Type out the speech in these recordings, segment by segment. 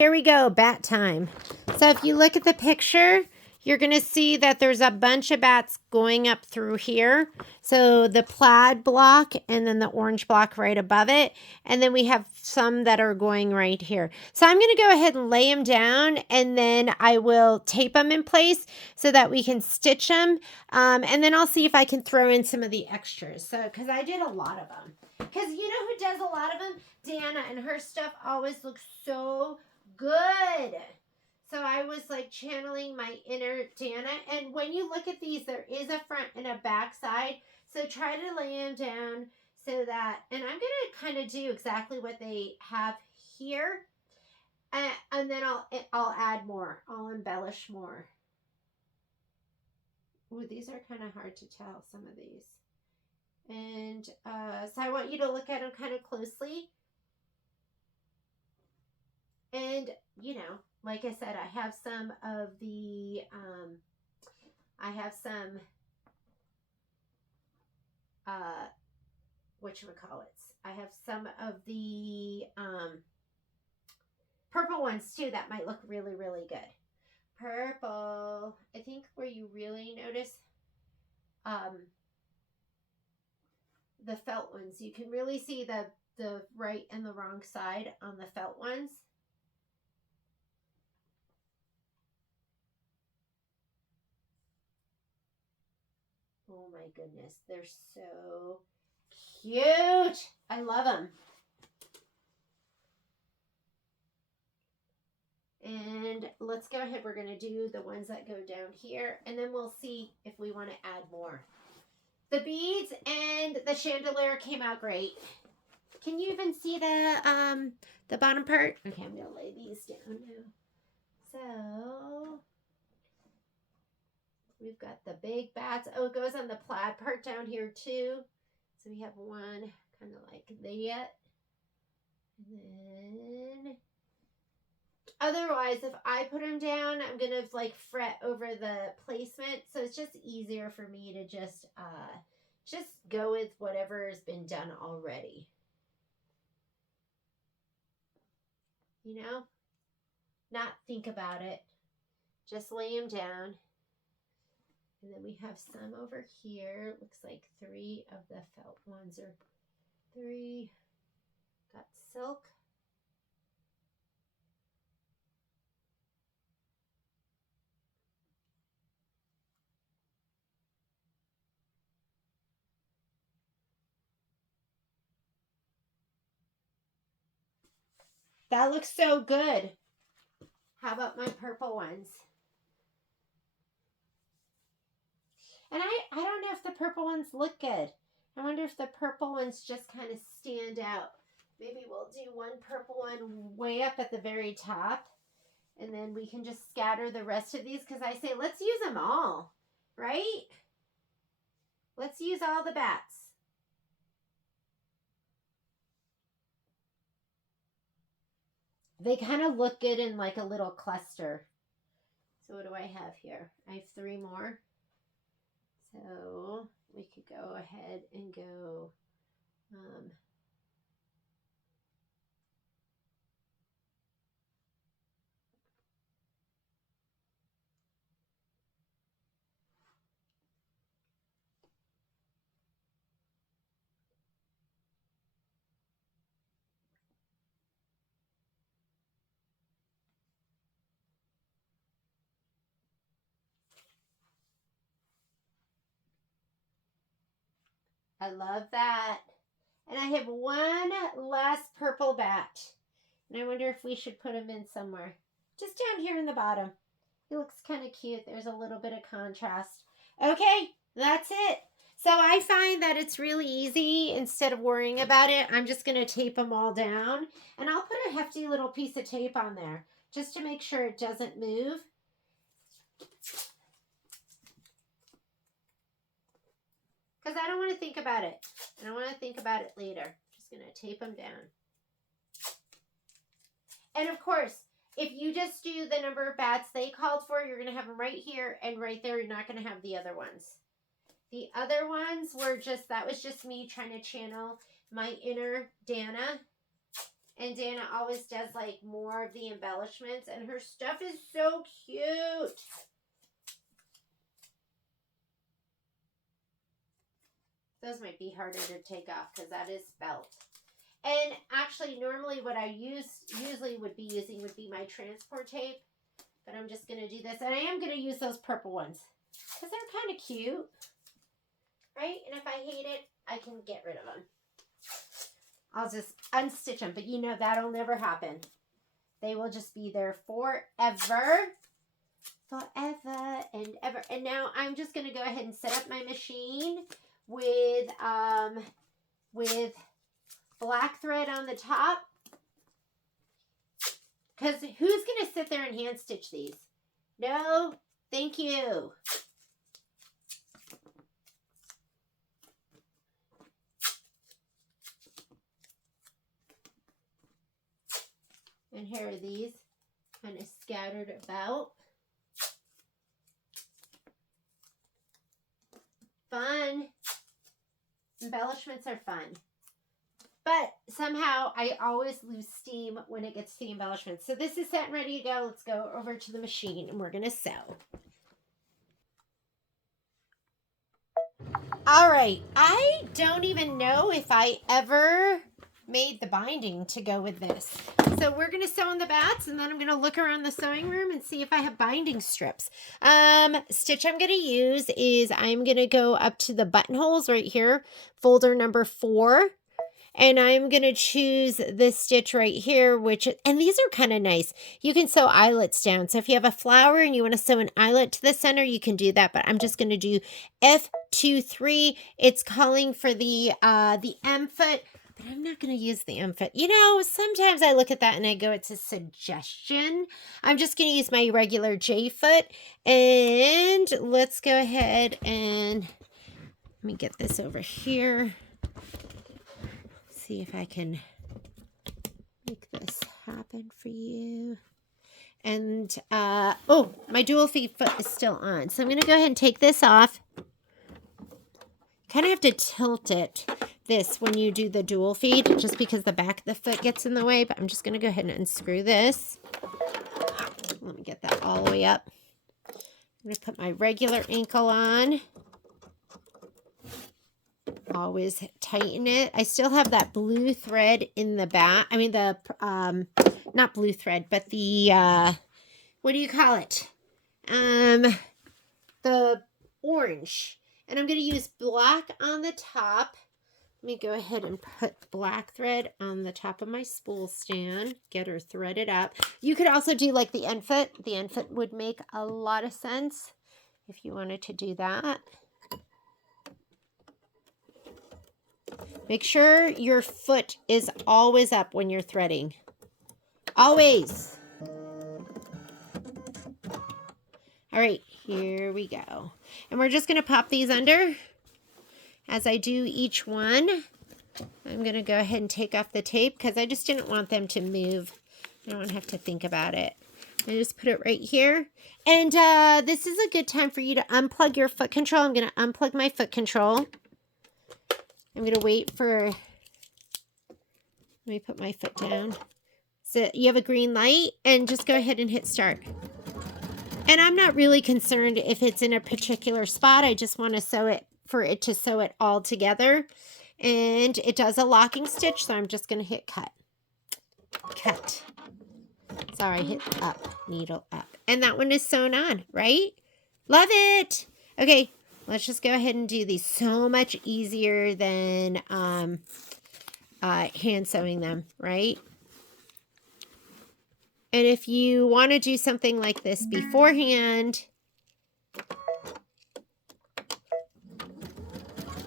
Here we go, bat time. So if you look at the picture, you're going to see that there's a bunch of bats going up through here. So the plaid block and then the orange block right above it. And then we have some that are going right here. So I'm going to go ahead and lay them down, and then I will tape them in place so that we can stitch them. And then I'll see if I can throw in some of the extras. So, because I did a lot of them. Because you know who does a lot of them? Dana, and her stuff always looks so good. So I was like channeling my inner Dana. And when you look at these, there is a front and a back side. So try to lay them down so that, and I'm going to kind of do exactly what they have here. And then I'll add more. I'll embellish more. Ooh, these are kind of hard to tell, some of these. And so I want you to look at them kind of closely. And, you know, like I said, I have some of the, whatchamacallits. I have some of the purple ones too that might look really, really good. Purple, I think where you really notice the felt ones. You can really see the right and the wrong side on the felt ones. Oh my goodness, they're so cute. I love them. And let's go ahead. We're going to do the ones that go down here, and then we'll see if we want to add more. The beads and the chandelier came out great. Can you even see the bottom part? Okay, I'm going to lay these down now. So we've got the big bats. Oh, it goes on the plaid part down here too. So we have one kind of like that. And then otherwise, if I put them down, I'm going to like fret over the placement. So it's just easier for me to just go with whatever has been done already. You know? Not think about it. Just lay them down. And then we have some over here. Looks like 3 of the felt ones, or 3. Got silk. That looks so good. How about my purple ones? And I don't know if the purple ones look good. I wonder if the purple ones just kind of stand out. Maybe we'll do one purple one way up at the very top. And then we can just scatter the rest of these, because I say let's use them all, right? Let's use all the bats. They kind of look good in like a little cluster. So what do I have here? I have 3 more. So we could go ahead and go I love that. And I have one last purple bat. And I wonder if we should put him in somewhere. Just down here in the bottom. He looks kind of cute. There's a little bit of contrast. Okay, that's it. So I find that it's really easy. Instead of worrying about it, I'm just going to tape them all down. And I'll put a hefty little piece of tape on there just to make sure it doesn't move. Because I don't want to think about it. I don't want to think about it later. I'm just going to tape them down. And of course, if you just do the number of bats they called for, you're going to have them right here and right there. You're not going to have the other ones. The other ones were just, that was just me trying to channel my inner Dana. And Dana always does like more of the embellishments, and her stuff is so cute. Those might be harder to take off because that is felt. And actually, normally what I usually would be using would be my transport tape. But I'm just going to do this. And I am going to use those purple ones because they're kind of cute. Right? And if I hate it, I can get rid of them. I'll just unstitch them. But you know that'll never happen. They will just be there forever. Forever and ever. And now I'm just going to go ahead and set up my machine with black thread on the top. Because who's going to sit there and hand stitch these? No, thank you. And here are these kind of scattered about. Fun. Embellishments are fun. But somehow I always lose steam when it gets to the embellishments. So this is set and ready to go. Let's go over to the machine and we're going to sew. All right. I don't even know if I ever made the binding to go with this. So we're going to sew in the bats and then I'm going to look around the sewing room and see if I have binding strips. Stitch I'm going to use is I'm going to go up to the buttonholes right here, folder number 4. And I'm going to choose this stitch right here, and these are kind of nice. You can sew eyelets down. So if you have a flower and you want to sew an eyelet to the center, you can do that. But I'm just going to do F23. It's calling for the M foot, but I'm not going to use the M foot. You know, sometimes I look at that and I go, it's a suggestion. I'm just going to use my regular J foot. And let's go ahead and let me get this over here. See if I can make this happen for you. And, oh, my dual feed foot is still on. So I'm going to go ahead and take this off. Kind of have to tilt this when you do the dual feed, just because the back of the foot gets in the way. But I'm just going to go ahead and unscrew this. Let me get that all the way up. I'm going to put my regular ankle on. Always tighten it. I still have that blue thread in the back. I mean the not blue thread, but the what do you call it? The orange. And I'm going to use black on the top. Let me go ahead and put black thread on the top of my spool stand. Get her threaded up. You could also do like the end foot. The end foot would make a lot of sense if you wanted to do that. Make sure your foot is always up when you're threading. Always. All right, here we go. And we're just going to pop these under. As I do each one, I'm going to go ahead and take off the tape because I just didn't want them to move. I don't want to have to think about it. I just put it right here. And this is a good time for you to unplug your foot control. I'm going to unplug my foot control. I'm going to wait for, let me put my foot down. So you have a green light and just go ahead and hit start. And I'm not really concerned if it's in a particular spot. I just want to sew it for it to sew it all together. And it does a locking stitch, so I'm just going to hit cut. Cut. Sorry, hit up, needle up. And that one is sewn on, right? Love it. Okay. Let's just go ahead and do these. So much easier than hand sewing them, right? And if you want to do something like this beforehand,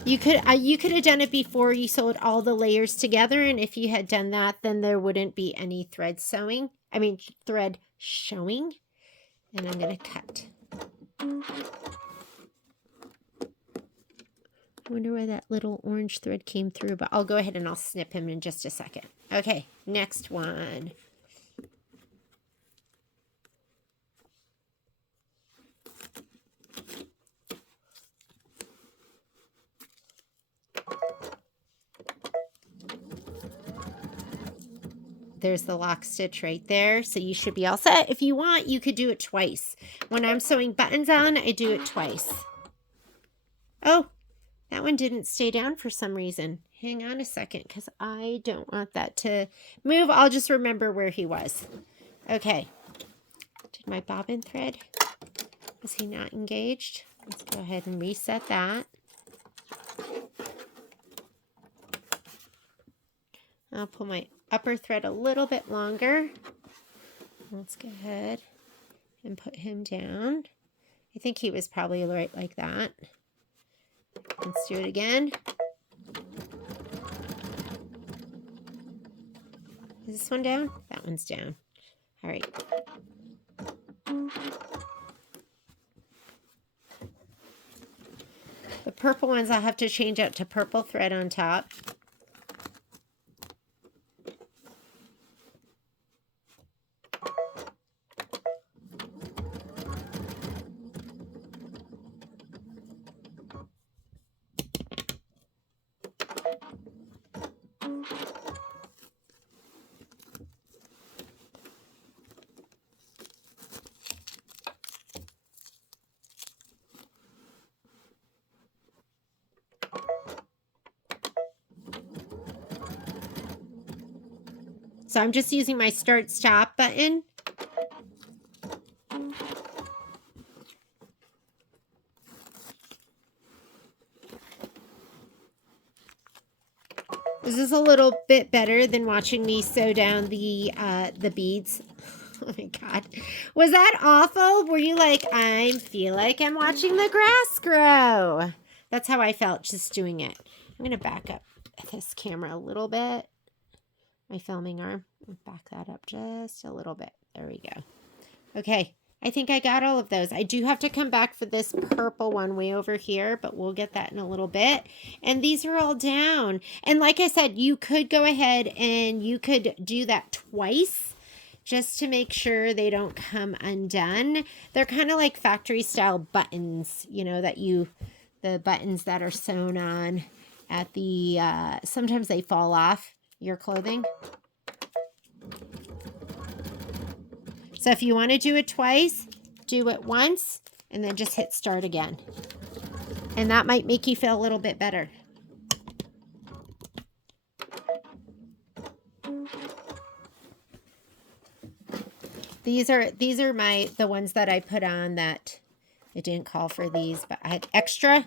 you could have done it before you sewed all the layers together. And if you had done that, then there wouldn't be any thread showing. And I'm going to cut. I wonder why that little orange thread came through, but I'll go ahead and I'll snip him in just a second. Okay, next one. there's the lock stitch right there. So you should be all set. If you want, you could do it twice. When I'm sewing buttons on, I do it twice. Oh, that one didn't stay down for some reason. Hang on a second, because I don't want that to move. I'll just remember where he was. Okay. Did my bobbin thread, is he not engaged? Let's go ahead and reset that. I'll pull my upper thread a little bit longer. Let's go ahead and put him down. I think he was probably right like that. Let's do it again. Is this one down? That one's down. All right. The purple ones I'll have to change out to purple thread on top. So I'm just using my start stop button. This is a little bit better than watching me sew down the beads. Oh my God. Was that awful? Were you like, I feel like I'm watching the grass grow? That's how I felt just doing it. I'm going to back up this camera a little bit. My filming arm. Back that up just a little bit. There we go. Okay. I think I got all of those. I do have to come back for this purple one way over here, but we'll get that in a little bit. And these are all down. And like I said, you could go ahead and you could do that twice just to make sure they don't come undone. They're kind of like factory style buttons, you know, that the buttons that are sewn on at the, sometimes they fall off your clothing. So if you want to do it twice, do it once and then just hit start again. And that might make you feel a little bit better. These are the ones that I put on that it didn't call for these, but I had extra.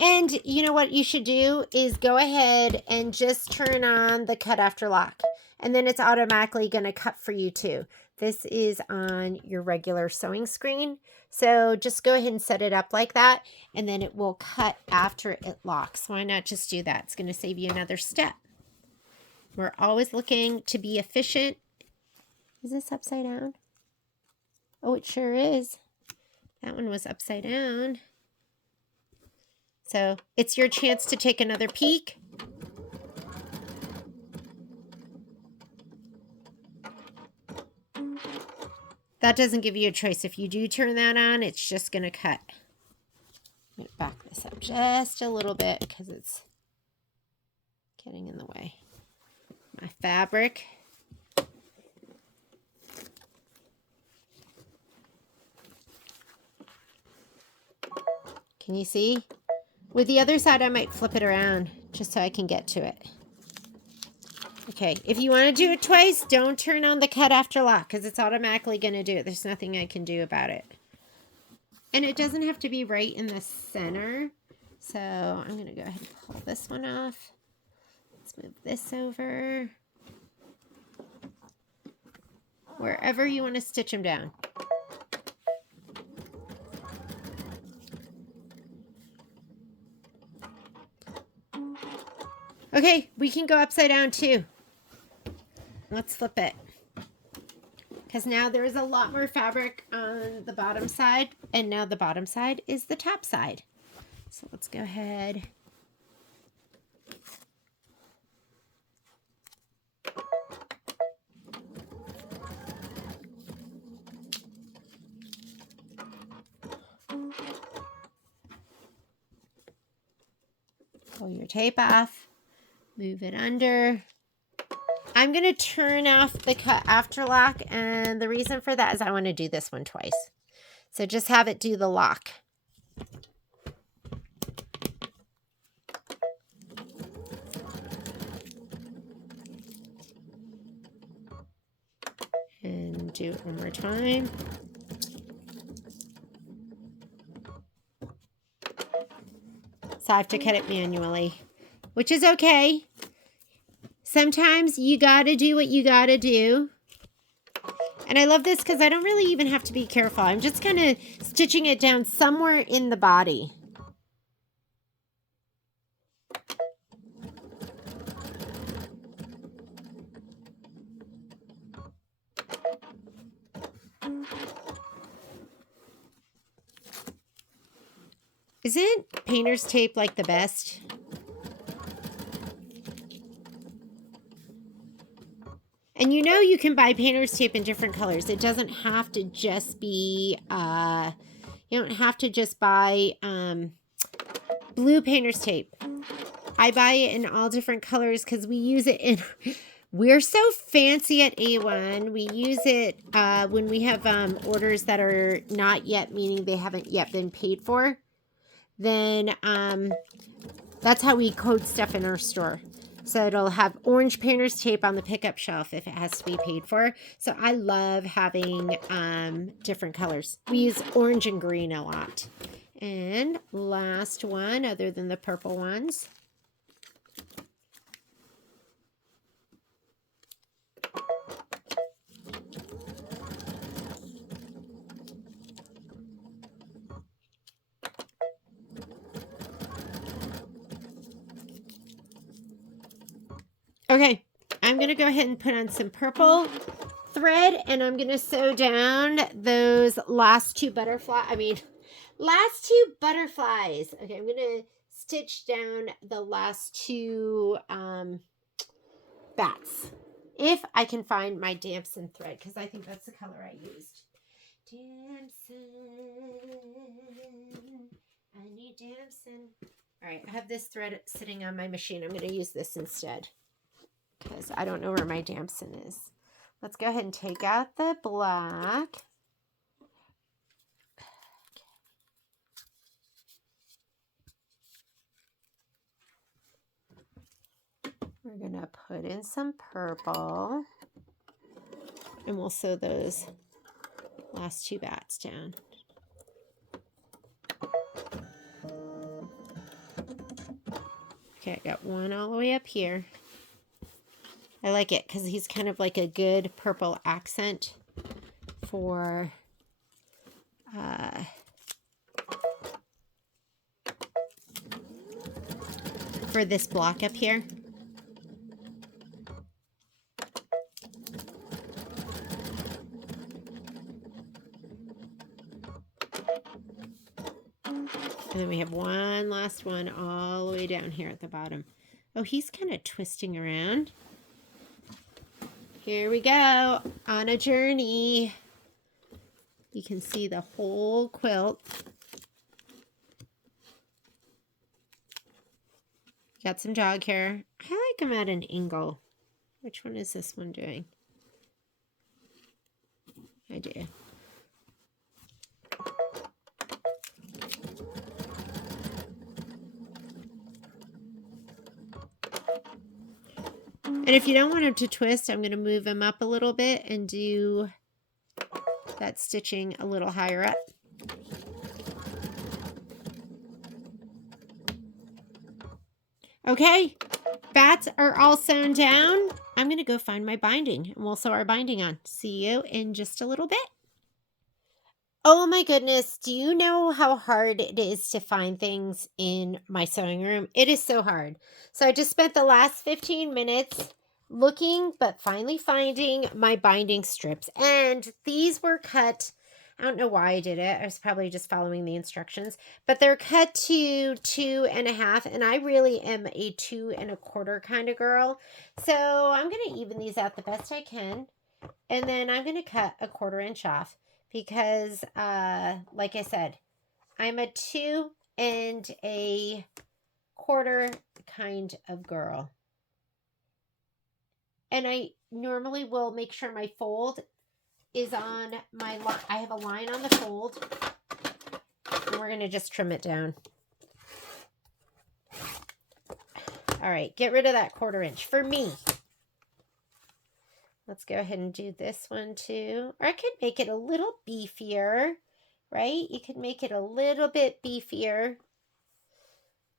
And you know what you should do is go ahead and just turn on the cut after lock. And then it's automatically going to cut for you too. This is on your regular sewing screen. So just go ahead and set it up like that. And then it will cut after it locks. Why not just do that? It's going to save you another step. We're always looking to be efficient. Is this upside down? Oh, it sure is. That one was upside down. So it's your chance to take another peek. That doesn't give you a choice. If you do turn that on, it's just going to cut. I'm going to back this up just a little bit because it's getting in the way. My fabric. Can you see? With the other side, I might flip it around just so I can get to it. Okay, if you want to do it twice, don't turn on the cut after lock because it's automatically going to do it. There's nothing I can do about it. And it doesn't have to be right in the center. So I'm going to go ahead and pull this one off. Let's move this over. Wherever you want to stitch them down. Okay, we can go upside down too. Let's flip it. Because now there's a lot more fabric on the bottom side. And now the bottom side is the top side. So let's go ahead. Pull your tape off, move it under. I'm going to turn off the cut after lock, and the reason for that is I want to do this one twice. So just have it do the lock. And do it one more time. So I have to cut it manually, which is okay. Sometimes you got to do what you got to do. And I love this because I don't really even have to be careful. I'm just kind of stitching it down somewhere in the body. Isn't painter's tape like the best? And you know you can buy painter's tape in different colors. It doesn't have to just be, you don't have to just buy blue painter's tape. I buy it in all different colors because we use it in, we're so fancy at A1. We use it when we have orders that are not yet, meaning they haven't yet been paid for. Then that's how we code stuff in our store. So it'll have orange painter's tape on the pickup shelf if it has to be paid for. So I love having different colors. We use orange and green a lot. And last one, other than the purple ones. Okay, I'm going to go ahead and put on some purple thread, and I'm going to sew down those last two butterflies. Okay, I'm going to stitch down the last two bats. If I can find my damson thread, because I think that's the color I used. Damson. I need damson. All right, I have this thread sitting on my machine. I'm going to use this instead, because I don't know where my damson is. Let's go ahead and take out the black. We're going to put in some purple, and we'll sew those last two bats down. Okay, I got one all the way up here. I like it because he's kind of like a good purple accent for this block up here. And then we have one last one all the way down here at the bottom. Oh, he's kind of twisting around. Here we go on a journey. You can see the whole quilt. Got some dog hair. I like them at an angle. Which one is this one doing? I do. And if you don't want them to twist, I'm going to move them up a little bit and do that stitching a little higher up. Okay, bats are all sewn down. I'm going to go find my binding, and we'll sew our binding on. See you in just a little bit. Oh my goodness, do you know how hard it is to find things in my sewing room? It is so hard. So I just spent the last 15 minutes looking, but finally finding my binding strips. And these were cut, I don't know why I did it. I was probably just following the instructions, but they're cut to 2.5, and I really am a 2 1/4 kind of girl. So I'm going to even these out the best I can. And then I'm going to cut a 1/4 inch off. Because, like I said, I'm a 2 1/4 quarter kind of girl. And I normally will make sure my fold is on my line. I have a line on the fold. And we're going to just trim it down. All right, get rid of that 1/4 inch for me. Let's go ahead and do this one too. Or I could make it a little beefier, right? You could make it a little bit beefier.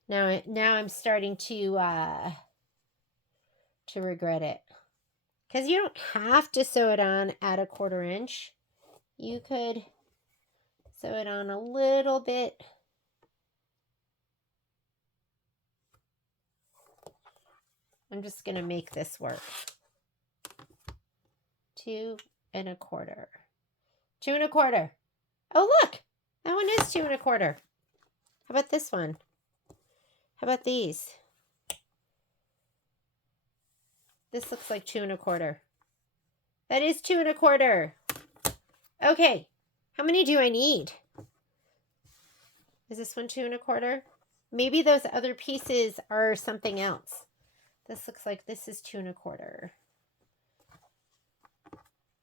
Now I'm starting to regret it. Because you don't have to sew it on at a 1/4 inch. You could sew it on a little bit. I'm just going to make this work. 2 1/4. 2 1/4. Oh, look. That one is 2 1/4. How about this one? How about these? This looks like 2 1/4. That is 2 1/4. Okay. How many do I need? Is this one 2 1/4? Maybe those other pieces are something else. This looks like this is 2 1/4.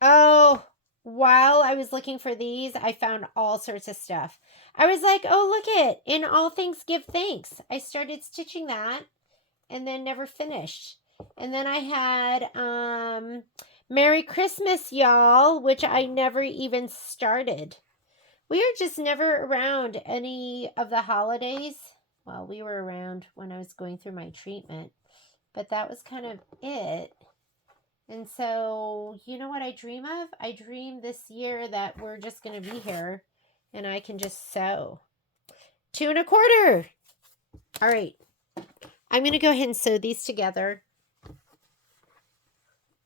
Oh, while I was looking for these, I found all sorts of stuff. I was like, oh, look it. In all things, give thanks. I started stitching that and then never finished. And then I had Merry Christmas, y'all, which I never even started. We are just never around any of the holidays. Well, we were around when I was going through my treatment, but that was kind of it. And so, you know what I dream of? I dream this year that we're just going to be here and I can just sew. 2 1/4. All right. I'm going to go ahead and sew these together.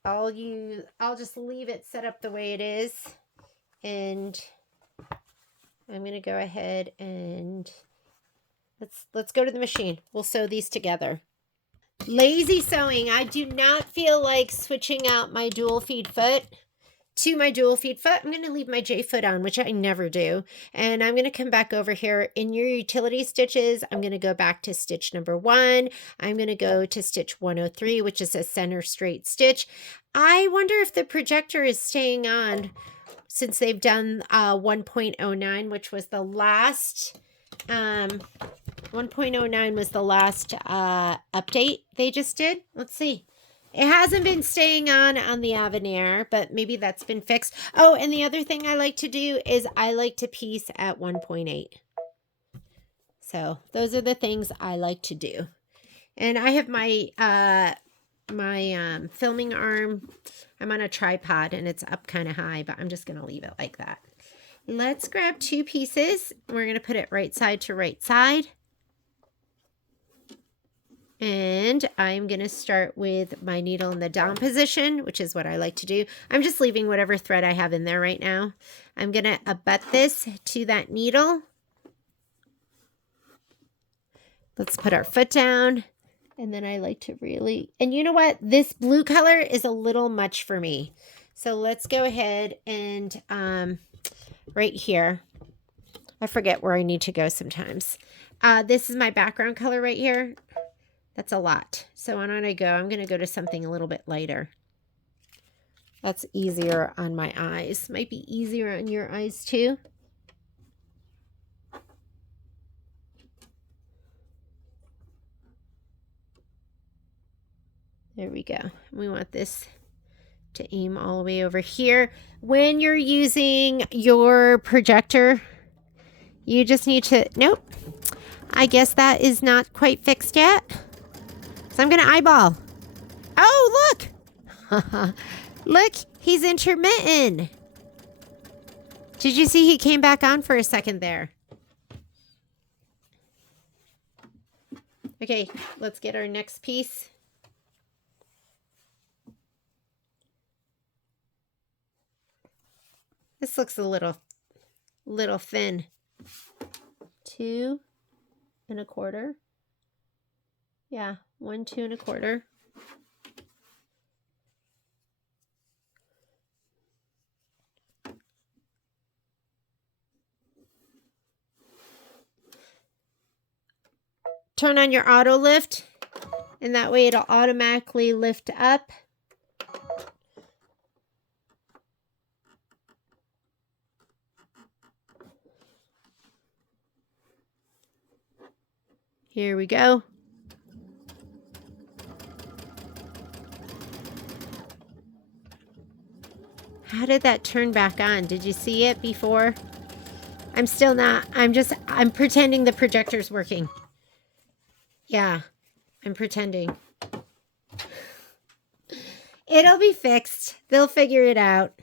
I'll just leave it set up the way it is. And I'm going to go ahead and let's go to the machine. We'll sew these together. Lazy sewing. I do not feel like switching out my dual feed foot to my dual feed foot. I'm going to leave my J foot on, which I never do. And I'm going to come back over here in your utility stitches. I'm going to go back to stitch number 1. I'm going to go to stitch 103, which is a center straight stitch. I wonder if the projector is staying on since they've done 1.09, which was the last 1.09 was the last update they just did. Let's see. It hasn't been staying on the Avenir, but maybe that's been fixed. Oh, and the other thing I like to do is I like to piece at 1.8. So those are the things I like to do. And I have my filming arm. I'm on a tripod and it's up kind of high, but I'm just going to leave it like that. Let's grab 2 pieces. We're going to put it right side to right side. And I'm going to start with my needle in the down position, which is what I like to do. I'm just leaving whatever thread I have in there right now. I'm going to abut this to that needle. Let's put our foot down. And then I like to really, and you know what? This blue color is a little much for me. So let's go ahead and right here. I forget where I need to go sometimes. This is my background color right here. That's a lot. So why don't I go? I'm going to go to something a little bit lighter. That's easier on my eyes. Might be easier on your eyes too. There we go. We want this to aim all the way over here. When you're using your projector, you just need to, nope. I guess that is not quite fixed yet. So I'm going to eyeball. Oh, look. Look, he's intermittent. Did you see he came back on for a second there? Okay, let's get our next piece. This looks a little thin. 2 1/4. Yeah, 1 2 1/4. turn on your auto lift, and that way it'll automatically lift up. Here we go. How did that turn back on? Did you see it before? I'm still not. I'm pretending the projector's working. Yeah, I'm pretending. It'll be fixed. They'll figure it out.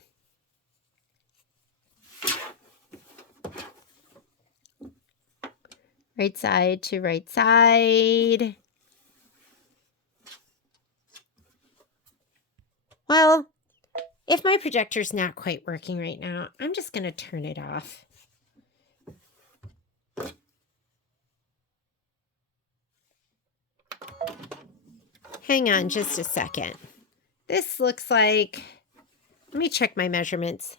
Right side to right side. Well, if my projector's not quite working right now, I'm just going to turn it off. Hang on just a second. This looks like, let me check my measurements.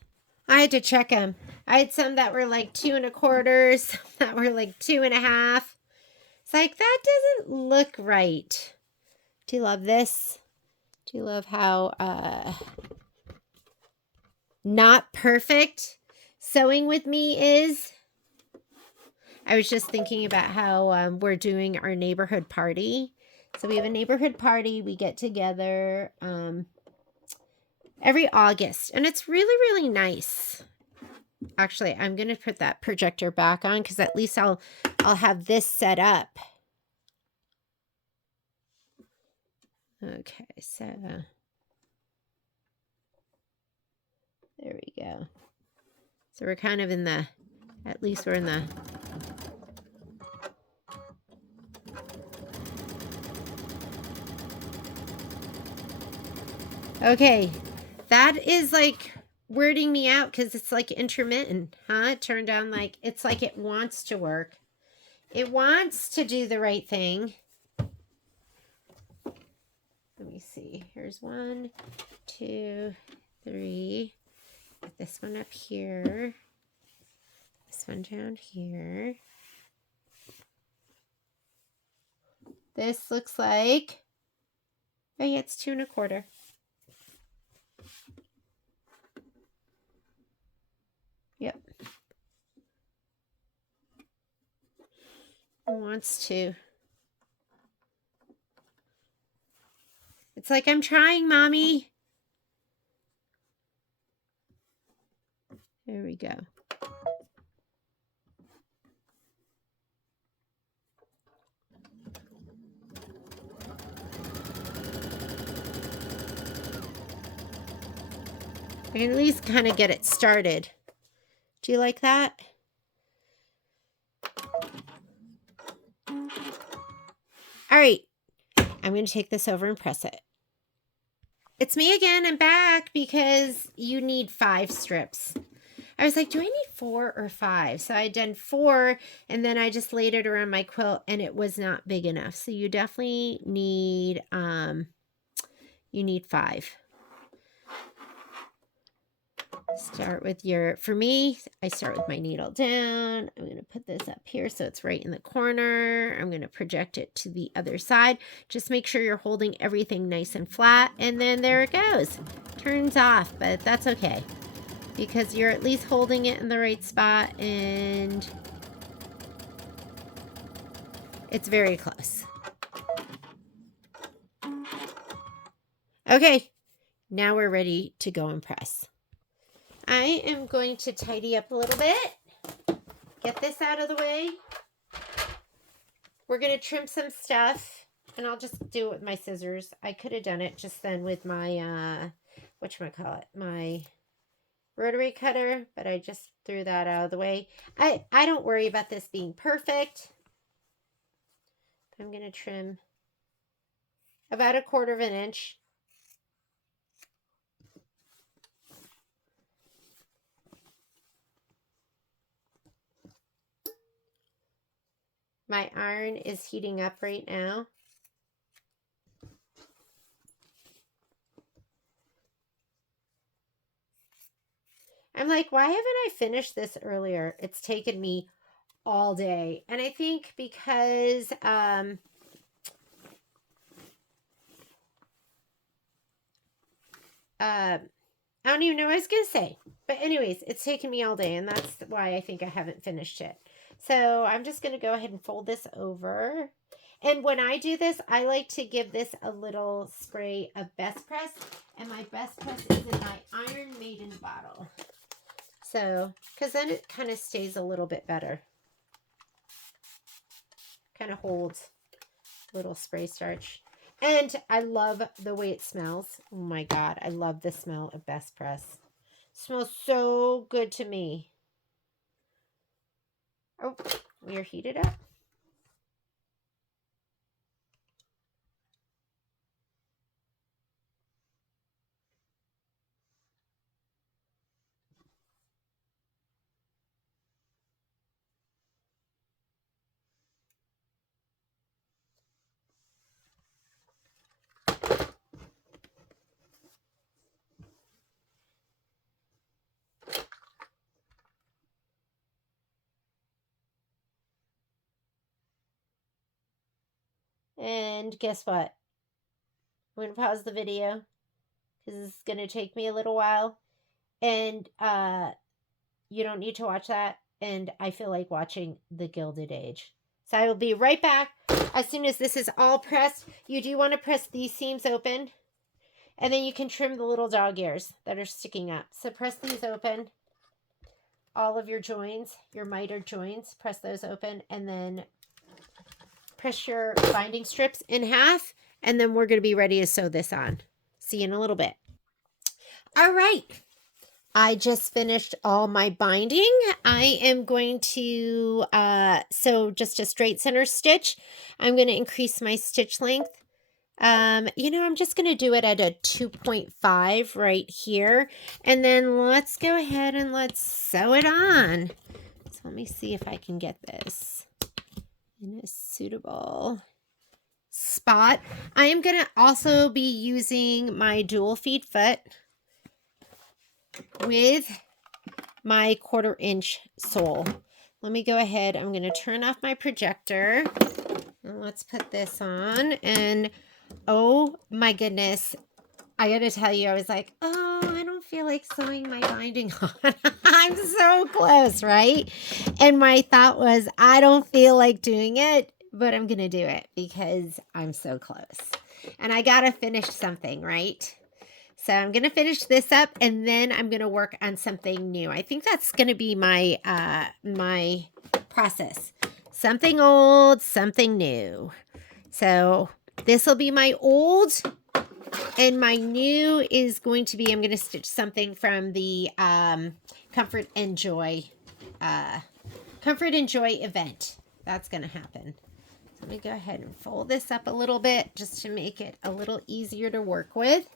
I had to check them. I had some that were like 2 1/4, some that were like 2 1/2. It's like, that doesn't look right. Do you love this? Do you love how not perfect sewing with me is? I was just thinking about how we're doing our neighborhood party. So we have a neighborhood party. We get together every August, and it's really, really nice. Actually, I'm going to put that projector back on because at least I'll have this set up. Okay, so there we go. So we're kind of in the, at least we're in the, okay, that is like weirding me out because it's like intermittent, huh? It turned on like, it's like it wants to work. It wants to do the right thing. Let me see. Here's 1, 2, 3. Put this one up here. This one down here. This looks like, oh yeah, it's 2 1/4. Yep. It wants to. It's like, I'm trying, Mommy. There we go. I can at least kind of get it started. Do you like that? All right. I'm going to take this over and press it. It's me again. I'm back because you need 5 strips. I was like, do I need 4 or 5? So I done 4, and then I just laid it around my quilt, and it was not big enough. So you definitely need, you need 5. Start with your, for me, I start with my needle down. I'm going to put this up here so it's right in the corner. I'm going to project it to the other side. Just make sure you're holding everything nice and flat, and then there it goes. Turns off, but that's okay because you're at least holding it in the right spot, and it's very close. Okay, now we're ready to go and press. I am going to tidy up a little bit. Get this out of the way. We're going to trim some stuff, and I'll just do it with my scissors. I could have done it just then with my, whatchamacallit, my rotary cutter, but I just threw that out of the way. I don't worry about this being perfect. I'm going to trim about 1/4 inch. My iron is heating up right now. I'm like, why haven't I finished this earlier? It's taken me all day. And I think because I don't even know what I was gonna say. But anyways, it's taken me all day, and that's why I think I haven't finished it. So I'm just gonna go ahead and fold this over. And when I do this, I like to give this a little spray of Best Press. And my Best Press is in my Iron Maiden bottle. So, because then it kind of stays a little bit better. Kind of holds little spray starch. And I love the way it smells. Oh my God, I love the smell of Best Press. It smells so good to me. Oh, we are heated up. And guess what? I'm going to pause the video because it's going to take me a little while. And you don't need to watch that. And I feel like watching The Gilded Age. So I will be right back as soon as this is all pressed. You do want to press these seams open. And then you can trim the little dog ears that are sticking up. So press these open. All of your joins, your miter joins, press those open. And then press your binding strips in half. And then we're going to be ready to sew this on. See you in a little bit. All right. I just finished all my binding. I am going to sew just a straight center stitch. I'm going to increase my stitch length. You know, I'm just going to do it at a 2.5 right here. And then let's go ahead and let's sew it on. So let me see if I can get this in a suitable spot. I am going to also be using my dual feed foot with my 1/4 inch sole. Let me go ahead. I'm going to turn off my projector. And let's put this on. And oh my goodness, I got to tell you, I was like, oh, I don't feel like sewing my binding on. I'm so close, right? And my thought was, I don't feel like doing it, but I'm going to do it because I'm so close. And I got to finish something, right? So I'm going to finish this up and then I'm going to work on something new. I think that's going to be my my process. Something old, something new. So this will be my old and my new is going to be, I'm going to stitch something from the Comfort and Joy event. That's going to happen. So let me go ahead and fold this up a little bit just to make it a little easier to work with.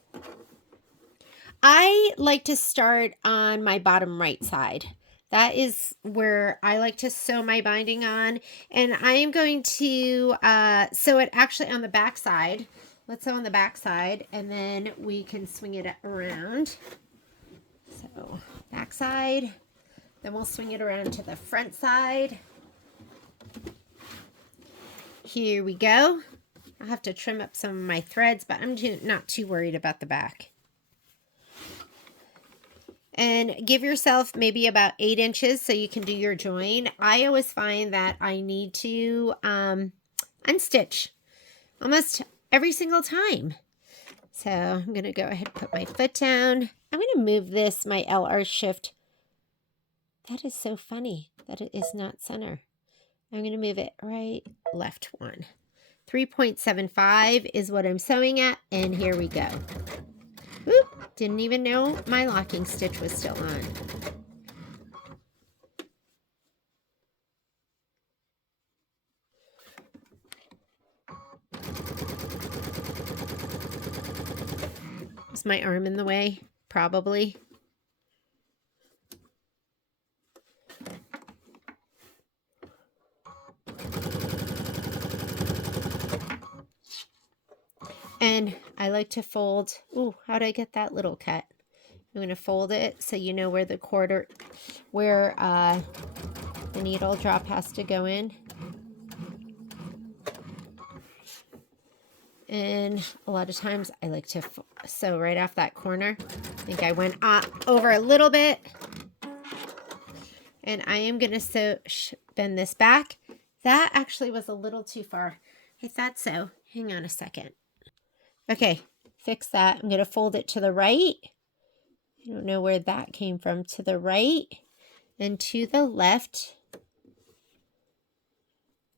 I like to start on my bottom right side. That is where I like to sew my binding on. And I am going to sew it actually on the back side. Let's sew on the back side and then we can swing it around. So back side, then we'll swing it around to the front side. Here we go. I'll have to trim up some of my threads, but I'm not too worried about the back. And give yourself maybe about 8 inches so you can do your join. I always find that I need to unstitch almost every single time. So I'm going to go ahead and put my foot down. I'm going to move this, my LR shift. That is so funny that it is not center. I'm going to move it right, left one. 3.75 is what I'm sewing at, and here we go. Whoop, didn't even know my locking stitch was still on. Is my arm in the way? Probably. And I like to fold. Ooh, how'd I get that little cut? I'm going to fold it so you know where the The needle drop has to go in. And a lot of times I like to sew right off that corner. I think I went over a little bit. And I am going to bend this back. That actually was a little too far. I thought so. Hang on a second. Okay, fix that. I'm going to fold it to the right. I don't know where that came from. To the right and to the left.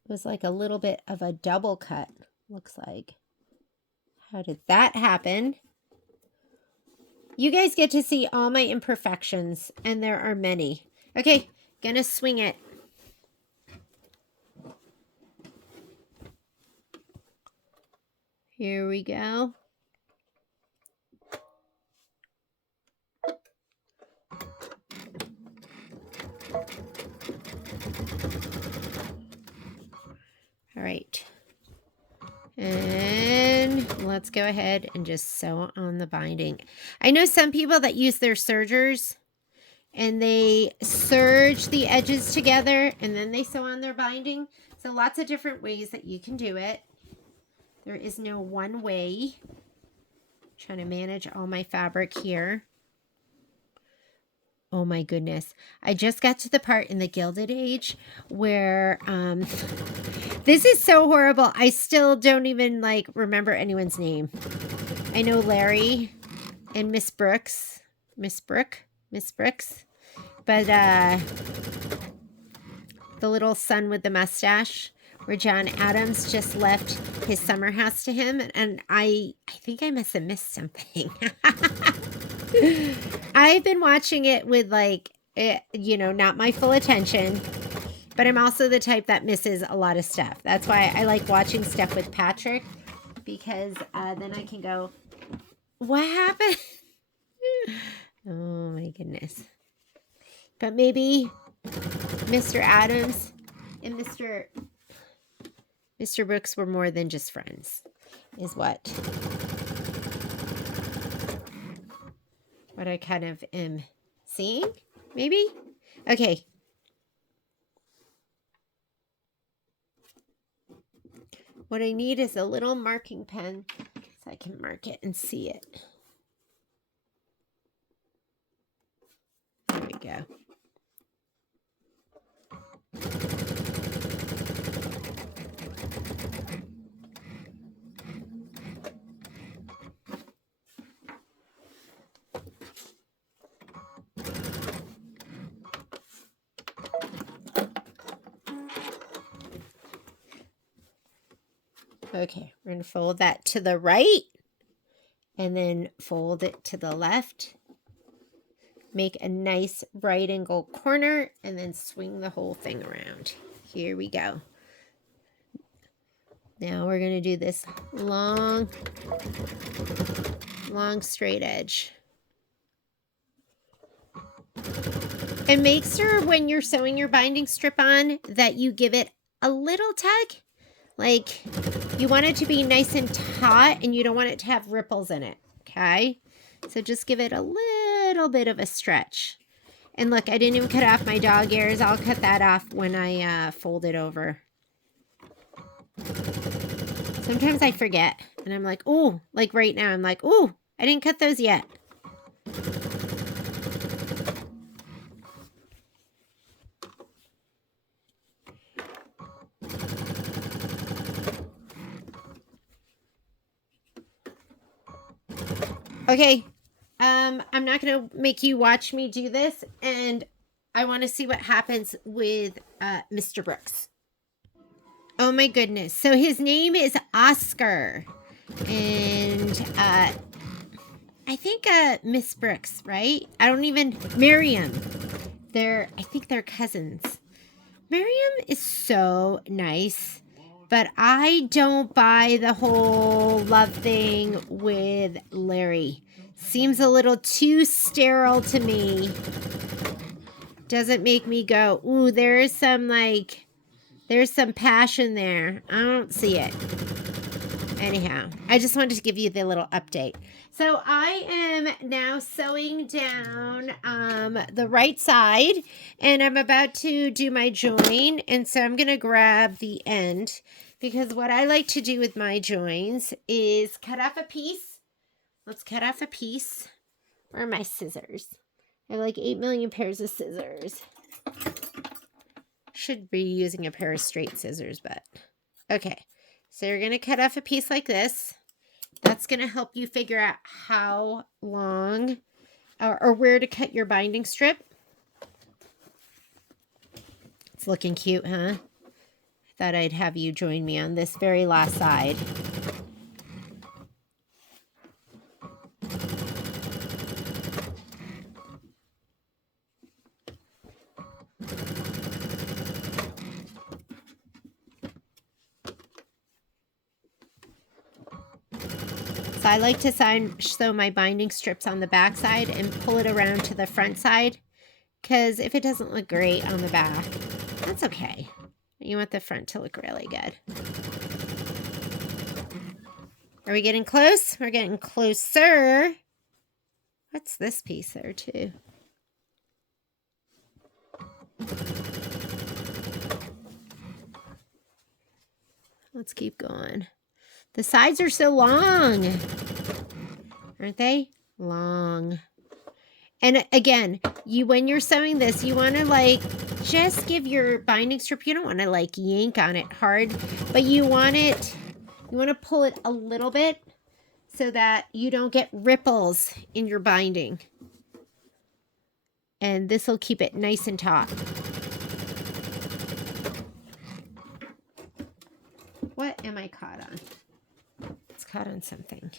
It was like a little bit of a double cut, looks like. How did that happen? You guys get to see all my imperfections, and there are many. Okay, gonna swing it. Here we go. All right. And let's go ahead and just sew on the binding. I know some people that use their sergers and they serge the edges together and then they sew on their binding. So lots of different ways that you can do it. There is no one way. I'm trying to manage all my fabric here. Oh my goodness. I just got to the part in the Gilded Age where this is so horrible. I still don't even like remember anyone's name. I know Larry and Miss Brooks. Miss Brooks. But the little son with the mustache where John Adams just left his summer house to him. And I think I must have missed something. I've been watching it with like, you know, not my full attention, but I'm also the type that misses a lot of stuff. That's why I like watching stuff with Patrick, because then I can go, what happened? Oh my goodness. But maybe Mr. Adams and Mr. Brooks were more than just friends, is what I kind of am seeing, maybe? Okay. What I need is a little marking pen so I can mark it and see it. There we go. Okay, we're going to fold that to the right and then fold it to the left. Make a nice right angle corner and then swing the whole thing around. Here we go. Now we're going to do this long straight edge. And make sure when you're sewing your binding strip on that you give it a little tug. Like, you want it to be nice and taut and you don't want it to have ripples in it, okay? So just give it a little bit of a stretch. And look, I didn't even cut off my dog ears. I'll cut that off when I fold it over. Sometimes I forget and I'm like, oh, like right now, I'm like, oh, I didn't cut those yet. Okay, I'm not going to make you watch me do this, and I want to see what happens with Mr. Brooks. Oh my goodness. So his name is Oscar, and I think Miss Brooks, right? Miriam. I think they're cousins. Miriam is so nice. But I don't buy the whole love thing with Larry. Seems a little too sterile to me. Doesn't make me go, ooh, there's some passion there. I don't see it. Anyhow, I just wanted to give you the little update. So I am now sewing down the right side, and I'm about to do my join. And so I'm going to grab the end, because what I like to do with my joins is cut off a piece. Let's cut off a piece. Where are my scissors? I have like 8 million pairs of scissors. Should be using a pair of straight scissors, but okay. So you're going to cut off a piece like this. That's going to help you figure out how long or where to cut your binding strip. It's looking cute, huh? I thought I'd have you join me on this very last side. So I like to sew my binding strips on the back side and pull it around to the front side, because if it doesn't look great on the back, that's okay. You want the front to look really good. Are we getting close? We're getting closer. What's this piece there too? Let's keep going. The sides are so long, aren't they? Long. And again, when you're sewing this, you want to like just give your binding strip, you don't want to like yank on it hard, but you want to pull it a little bit so that you don't get ripples in your binding. And this will keep it nice and taut. What am I caught on? It's caught on something.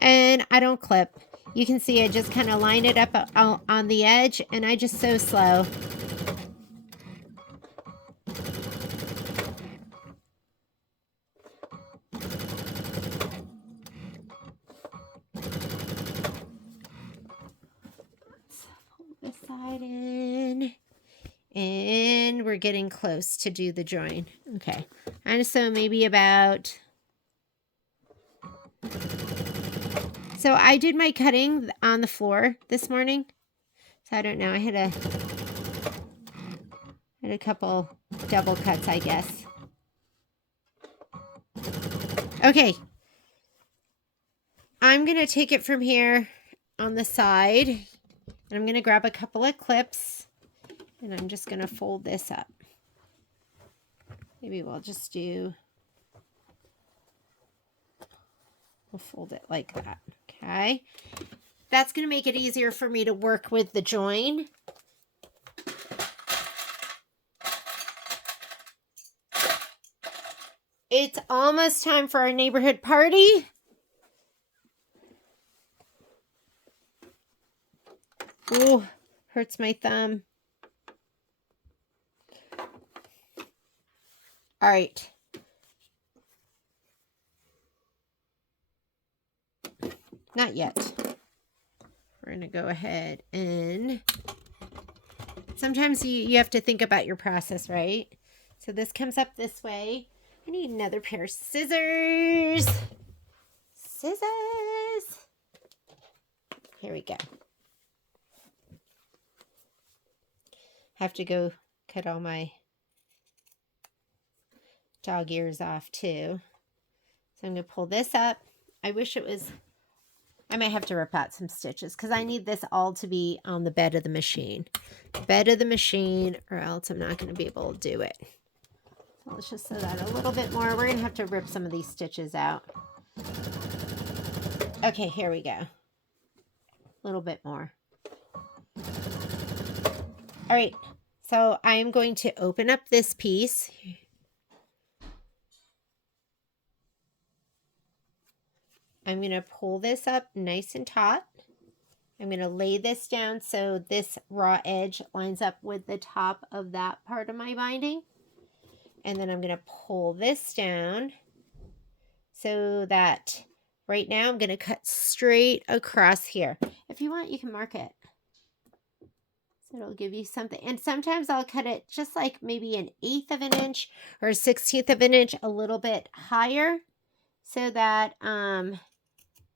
And I don't clip. You can see I just kind of line it up on the edge, and I just sew slow. Let's pull this side in. And we're getting close to do the join. Okay. I'm going to sew maybe about... So I did my cutting on the floor this morning. So I don't know. I had a couple double cuts, I guess. Okay. I'm going to take it from here on the side. And I'm going to grab a couple of clips. And I'm just going to fold this up. Maybe we'll just do... We'll fold it like that. Okay. That's going to make it easier for me to work with the join. It's almost time for our neighborhood party. Ooh, hurts my thumb. All right. Not yet. We're going to go ahead and... Sometimes you have to think about your process, right? So this comes up this way. I need another pair of scissors. Scissors. Here we go. Have to go cut all my dog ears off too. So I'm going to pull this up. I wish it was... I might have to rip out some stitches because I need this all to be on the bed of the machine. Bed of the machine, or else I'm not going to be able to do it. So let's just sew that a little bit more. We're going to have to rip some of these stitches out. Okay, here we go. A little bit more. All right, so I am going to open up this piece. I'm going to pull this up nice and taut. I'm going to lay this down so this raw edge lines up with the top of that part of my binding. And then I'm going to pull this down so that right now I'm going to cut straight across here. If you want, you can mark it. It'll give you something. And sometimes I'll cut it just like maybe 1/8 of an inch or 1/16 of an inch, a little bit higher, so that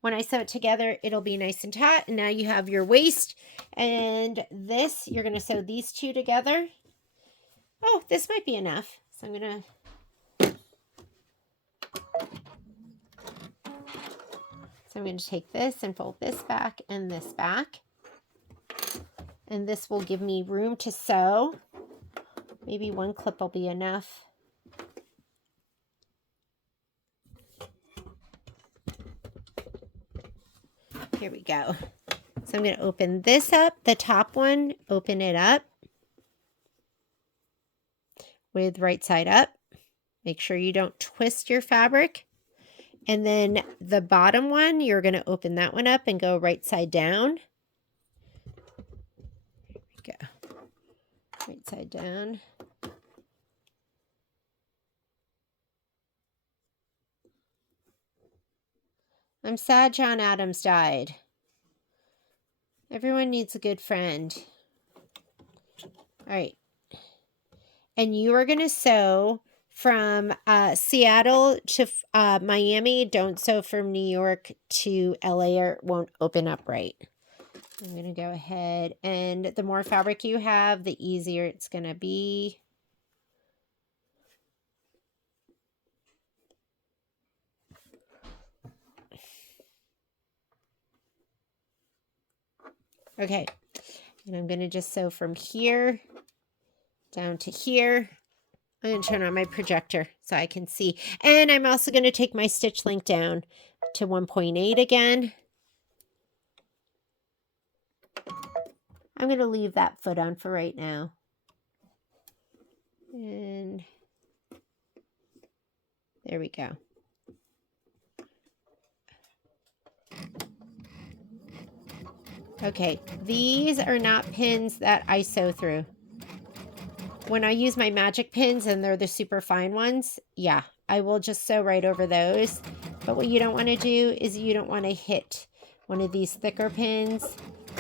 when I sew it together, it'll be nice and taut. And now you have your waist, and this, you're going to sew these two together. Oh, this might be enough. So I'm going to take this and fold this back and this back. And this will give me room to sew. Maybe one clip will be enough. Here we go. So I'm going to open this up, the top one, open it up with right side up. Make sure you don't twist your fabric. And then the bottom one, you're going to open that one up and go right side down. There we go. Right side down. I'm sad John Adams died. Everyone needs a good friend. All right. And you are going to sew from Seattle to Miami. Don't sew from New York to LA or it won't open up right. I'm going to go ahead, and the more fabric you have, the easier it's going to be. Okay, and I'm going to just sew from here down to here. I'm going to turn on my projector so I can see. And I'm also going to take my stitch length down to 1.8 again. I'm going to leave that foot on for right now. And there we go. Okay, these are not pins that I sew through. When I use my magic pins and they're the super fine ones, yeah, I will just sew right over those. But what you don't want to do is you don't want to hit one of these thicker pins.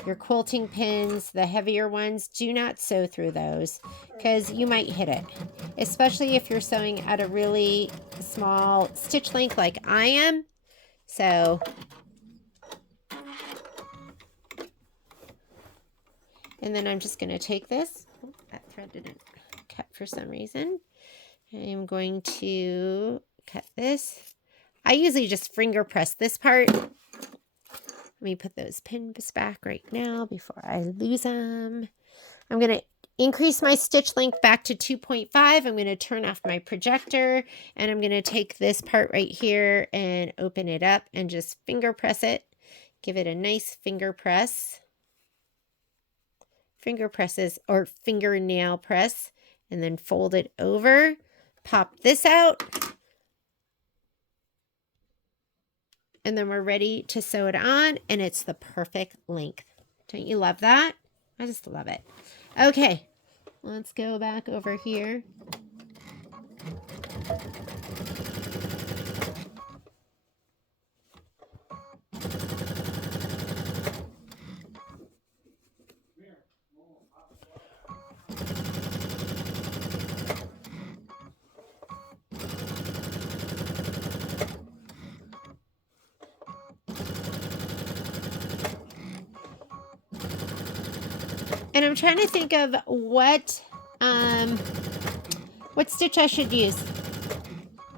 Your quilting pins, the heavier ones, do not sew through those because you might hit it, especially if you're sewing at a really small stitch length like I am. So, and then I'm just going to take this. Oh, that thread didn't cut for some reason. I'm going to cut this. I usually just finger press this part. Let me put those pins back right now before I lose them. I'm going to increase my stitch length back to 2.5. I'm going to turn off my projector, and I'm going to take this part right here and open it up and just finger press it. Give it a nice finger press. Finger presses or fingernail press, and then fold it over. Pop this out. And then we're ready to sew it on, and it's the perfect length. Don't you love that? I just love it. Okay, let's go back over here. And I'm trying to think of what stitch I should use.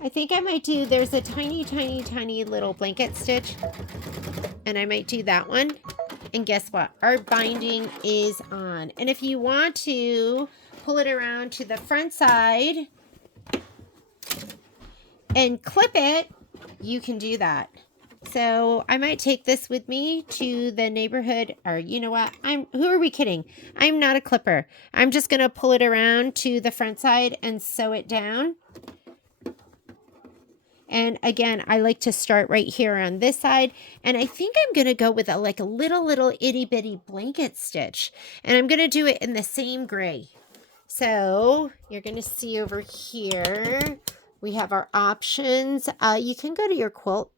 I think I might do, there's a tiny, tiny, tiny little blanket stitch, and I might do that one. And guess what? Our binding is on. And if you want to pull it around to the front side and clip it, you can do that. So I might take this with me to the neighborhood, or you know what? Who are we kidding? I'm not a clipper. I'm just going to pull it around to the front side and sew it down. And again, I like to start right here on this side. And I think I'm going to go with a little itty bitty blanket stitch. And I'm going to do it in the same gray. So you're going to see over here, we have our options. You can go to your quilt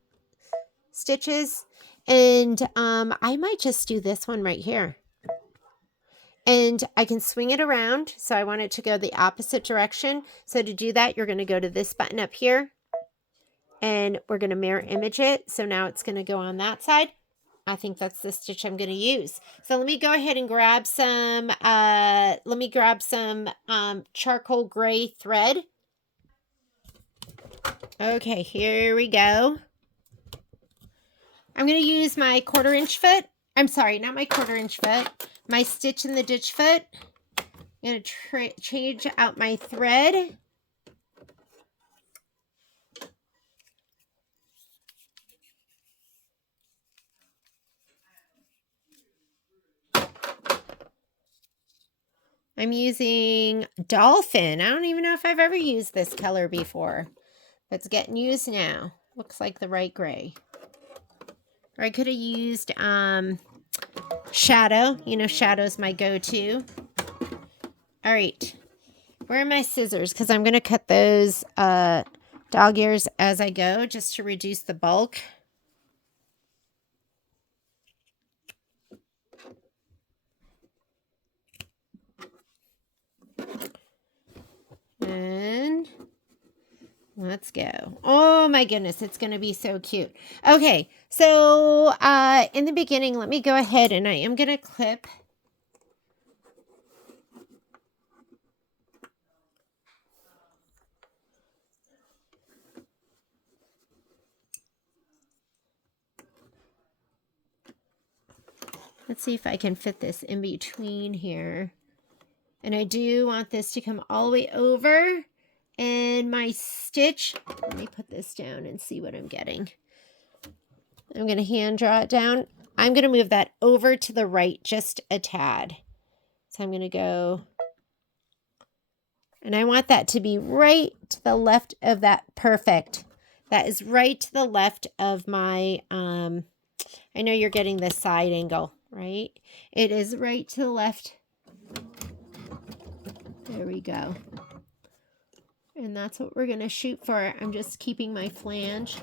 stitches, and I might just do this one right here. And I can swing it around. So I want it to go the opposite direction. So to do that, you're going to go to this button up here and we're going to mirror image it. So now it's going to go on that side. I think that's the stitch I'm going to use. So let me go ahead and grab some, charcoal gray thread. Okay, here we go. I'm going to use my 1/4 inch foot. I'm sorry, not my 1/4 inch foot. My stitch in the ditch foot. I'm going to change out my thread. I'm using Dolphin. I don't even know if I've ever used this color before, but it's getting used now. Looks like the right gray. Or I could have used Shadow. You know, Shadow's my go-to. All right. Where are my scissors? Because I'm going to cut those dog ears as I go just to reduce the bulk. And let's go. Oh my goodness, it's going to be so cute. Okay, so in the beginning, let me go ahead and I am going to clip. Let's see if I can fit this in between here. And I do want this to come all the way over. And my stitch, let me put this down and see what I'm getting. I'm going to hand draw it down. I'm going to move that over to the right just a tad. So I'm going to go, and I want that to be right to the left of that. Perfect. That is right to the left of my, I know you're getting the side angle, right? It is right to the left. There we go. And that's what we're going to shoot for. I'm just keeping my flange.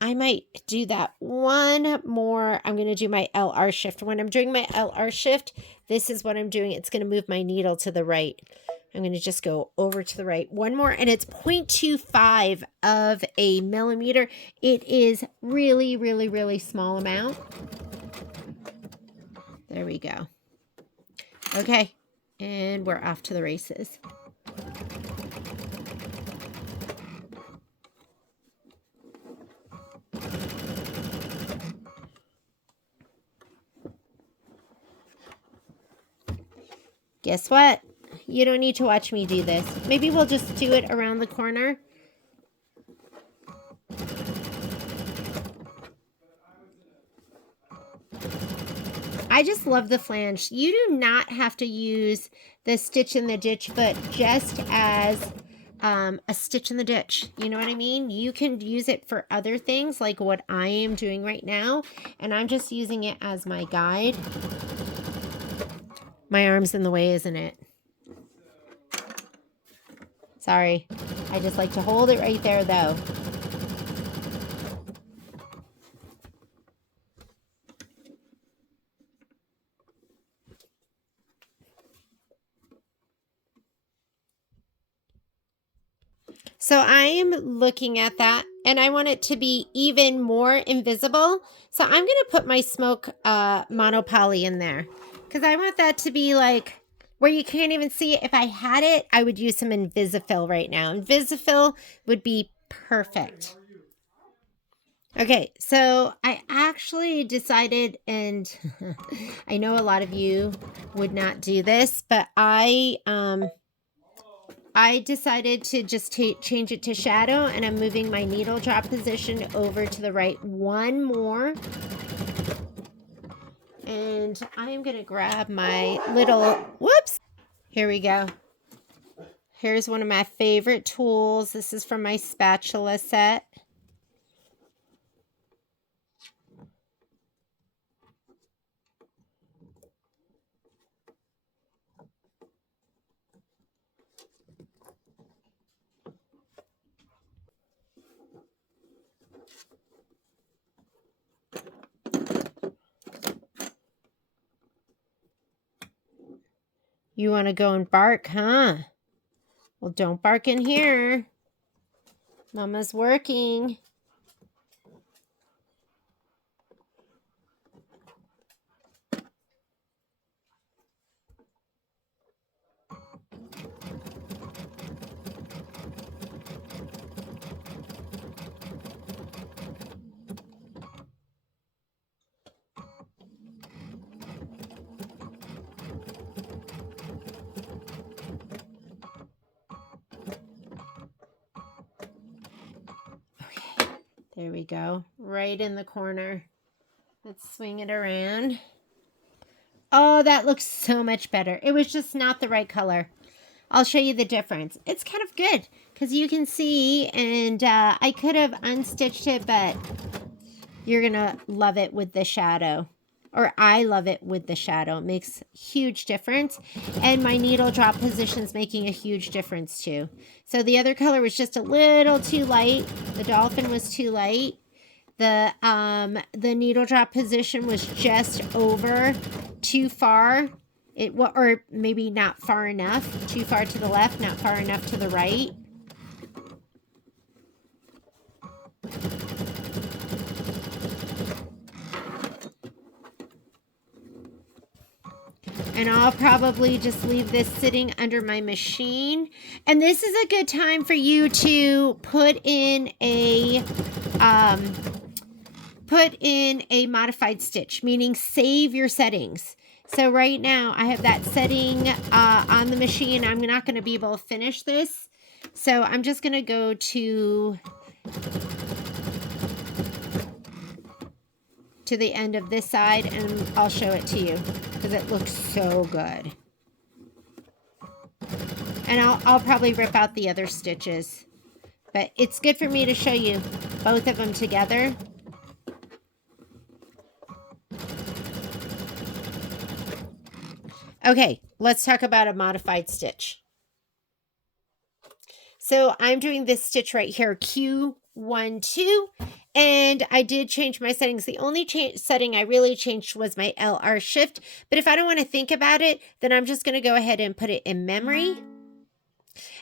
I might do that one more. I'm going to do my LR shift. When I'm doing my LR shift, this is what I'm doing. It's going to move my needle to the right. I'm going to just go over to the right. One more, and it's 0.25 of a millimeter. It is really, really, really small amount. There we go. Okay, and we're off to the races. Guess what? You don't need to watch me do this. Maybe we'll just do it around the corner. I just love the flange. You do not have to use the stitch in the ditch foot just as a stitch in the ditch. You know what I mean? You can use it for other things like what I am doing right now. And I'm just using it as my guide. My arm's in the way, isn't it? Sorry. I just like to hold it right there though. So I am looking at that and I want it to be even more invisible. So I'm going to put my smoke monopoly in there because I want that to be like where you can't even see it. If I had it, I would use some Invisifill right now. Invisifill would be perfect. Okay, so I actually decided, and I know a lot of you would not do this, but I decided to just change it to shadow, and I'm moving my needle drop position over to the right one more. And I am going to grab my little, whoops, here we go. Here's one of my favorite tools. This is from my spatula set. You want to go and bark, huh? Well, don't bark in here. Mama's working. Okay, there we go. Right in the corner. Let's swing it around. Oh, that looks so much better. It was just not the right color. I'll show you the difference. It's kind of good because you can see, and I could have unstitched it, but you're going to love it with the shadow. Or I love it with the shadow. It makes huge difference. And my needle drop position's making a huge difference too. So the other color was just a little too light. The dolphin was too light. The needle drop position was just over too far. Or maybe not far enough. Too far to the left, not far enough to the right. And I'll probably just leave this sitting under my machine. And this is a good time for you to put in a modified stitch, meaning save your settings. So right now I have that setting on the machine. I'm not going to be able to finish this. So I'm just going to go to the end of this side and I'll show it to you because it looks so good. And I'll probably rip out the other stitches, but it's good for me to show you both of them together. Okay, let's talk about a modified stitch. So I'm doing this stitch right here, Q12, and I did change my settings. The only setting I really changed was my LR shift, but if I don't want to think about it, then I'm just going to go ahead and put it in memory.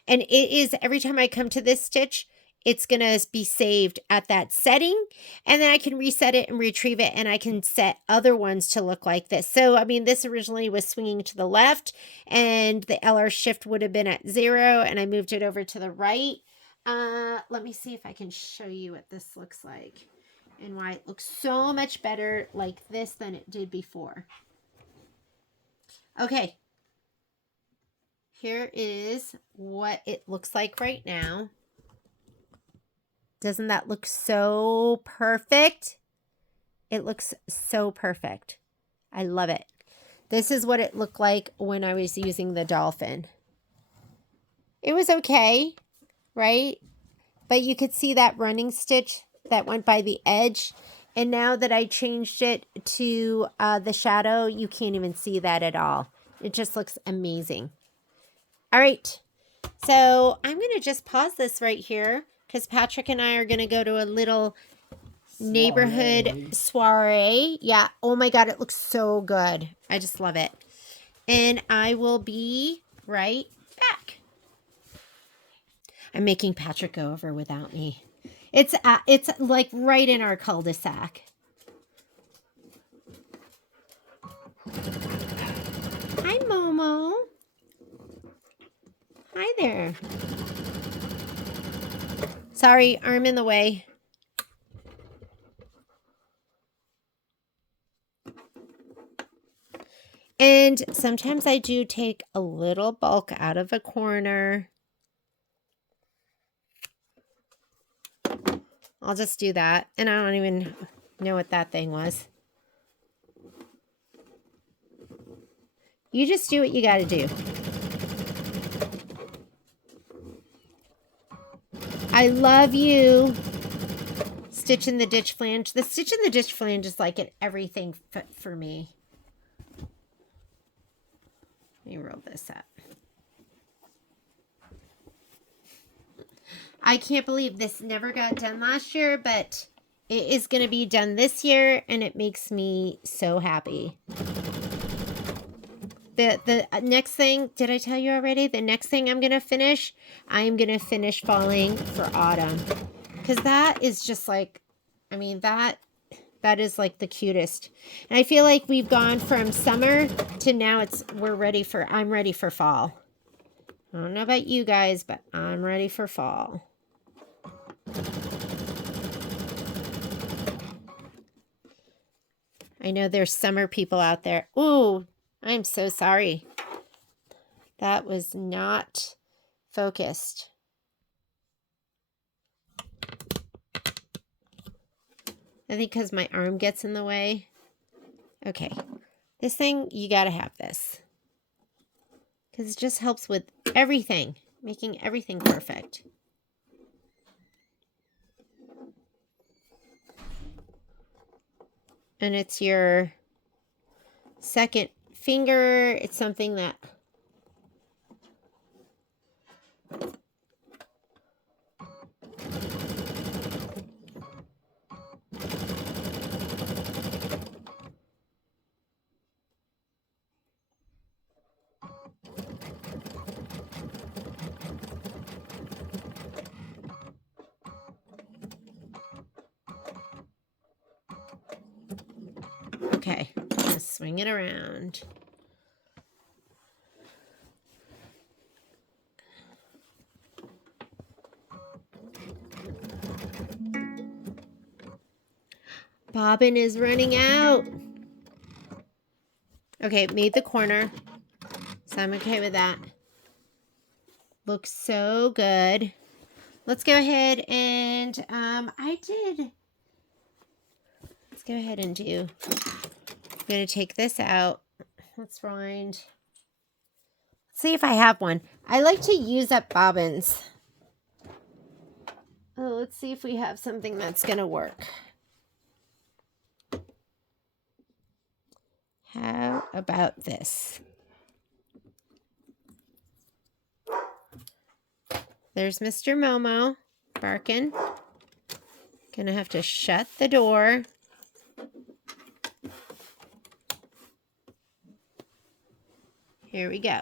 And it is, every time I come to this stitch, it's going to be saved at that setting, and then I can reset it and retrieve it, and I can set other ones to look like this. So, I mean, this originally was swinging to the left, and the LR shift would have been at 0, and I moved it over to the right. Let me see if I can show you what this looks like and why it looks so much better like this than it did before. Okay. Here is what it looks like right now. Doesn't that look so perfect? It looks so perfect. I love it. This is what it looked like when I was using the dolphin. It was okay, right? But you could see that running stitch that went by the edge. And now that I changed it to the shadow, you can't even see that at all. It just looks amazing. All right. So I'm going to just pause this right here, because Patrick and I are going to go to a little neighborhood soiree. Yeah. Oh my God. It looks so good. I just love it. And I will be right back. I'm making Patrick go over without me. It's like right in our cul-de-sac. Hi, Momo. Hi there. Sorry, arm in the way. And sometimes I do take a little bulk out of a corner. I'll just do that. And I don't even know what that thing was. You just do what you got to do. I love you. Stitch in the ditch flange. The stitch in the ditch flange is like an everything for me. Let me roll this up. I can't believe this never got done last year, but it is going to be done this year, and it makes me so happy. The next thing, did I tell you already? The next thing I'm going to finish, I'm going to finish Falling for Autumn. Because that is just like, I mean, that is like the cutest. And I feel like we've gone from summer to now I'm ready for fall. I don't know about you guys, but I'm ready for fall. I know there's summer people out there. Ooh, I'm so sorry. That was not focused. I think because my arm gets in the way. Okay. This thing, you got to have this. Because it just helps with everything. Making everything perfect. And it's your second finger. It's something that okay, just swing it around. Bobbin is running out. Okay, made the corner. So I'm okay with that. Looks so good. Let's go ahead and let's go ahead and do. I'm going to take this out. Let's find. Let's see if I have one. I like to use up bobbins. Oh, let's see if we have something that's going to work. How about this? There's Mr. Momo barking. Gonna have to shut the door. Here we go.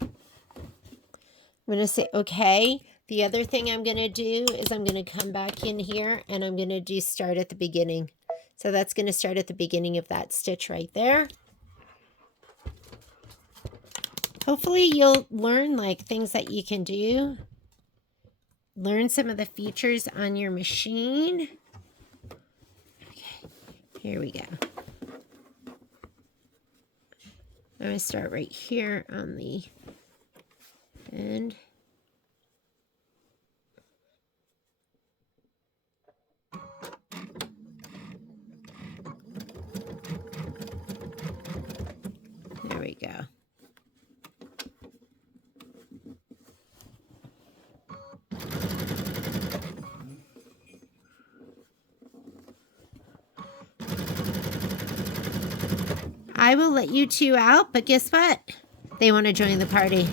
I'm gonna say, okay. The other thing I'm gonna do is I'm gonna come back in here and I'm gonna do start at the beginning. So that's gonna start at the beginning of that stitch right there. Hopefully you'll learn like things that you can do. Learn some of the features on your machine. Okay, here we go. I'm going to start right here on the end. There we go. I will let you two out, but guess what? They want to join the party.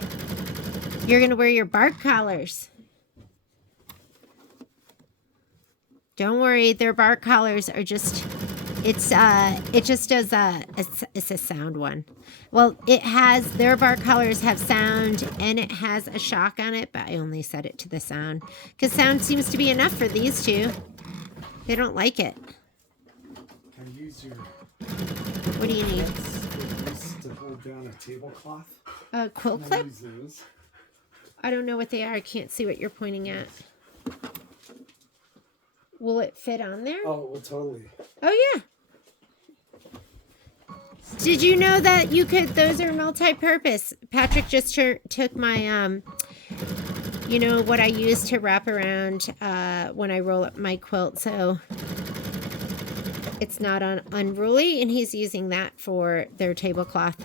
You're going to wear your bark collars. Don't worry, their bark collars are just, it just does it's a sound one. Well, their bark collars have sound and it has a shock on it, but I only set it to the sound because sound seems to be enough for these two. They don't like it. Can I use your... What do you need? To hold down a tablecloth. A quilt clip? I don't know what they are. I can't see what you're pointing at. Will it fit on there? Oh, well, totally. Oh, yeah. Did you know that you could, those are multi-purpose. Patrick just took my, you know, what I use to wrap around when I roll up my quilt. So it's not unruly, and he's using that for their tablecloth.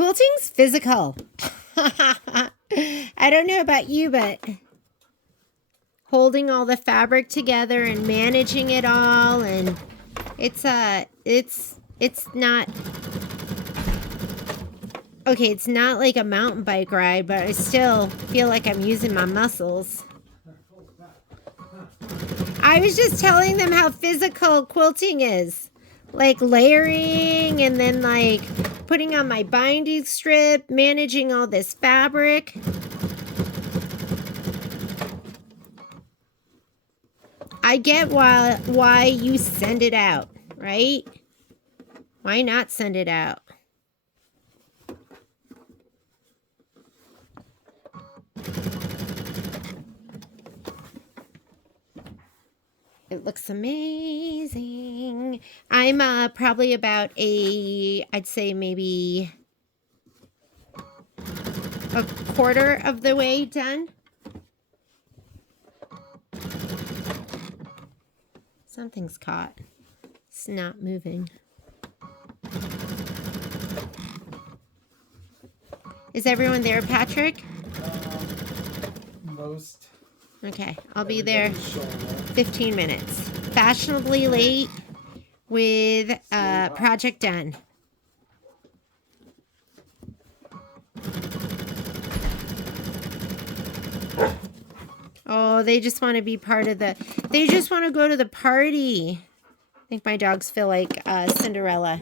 Quilting's physical. I don't know about you, but holding all the fabric together and managing it all, and it's not okay, it's not like a mountain bike ride, but I still feel like I'm using my muscles. I was just telling them how physical quilting is. Like layering and then like putting on my binding strip, managing all this fabric. I get why you send it out, right? Why not send it out? It looks amazing. I'm probably about I'd say maybe a quarter of the way done. Something's caught. It's not moving. Is everyone there, Patrick? Most. Okay, I'll be there 15 minutes. Fashionably late with project done. Oh, they just want to be part of they just want to go to the party. I think my dogs feel like Cinderella.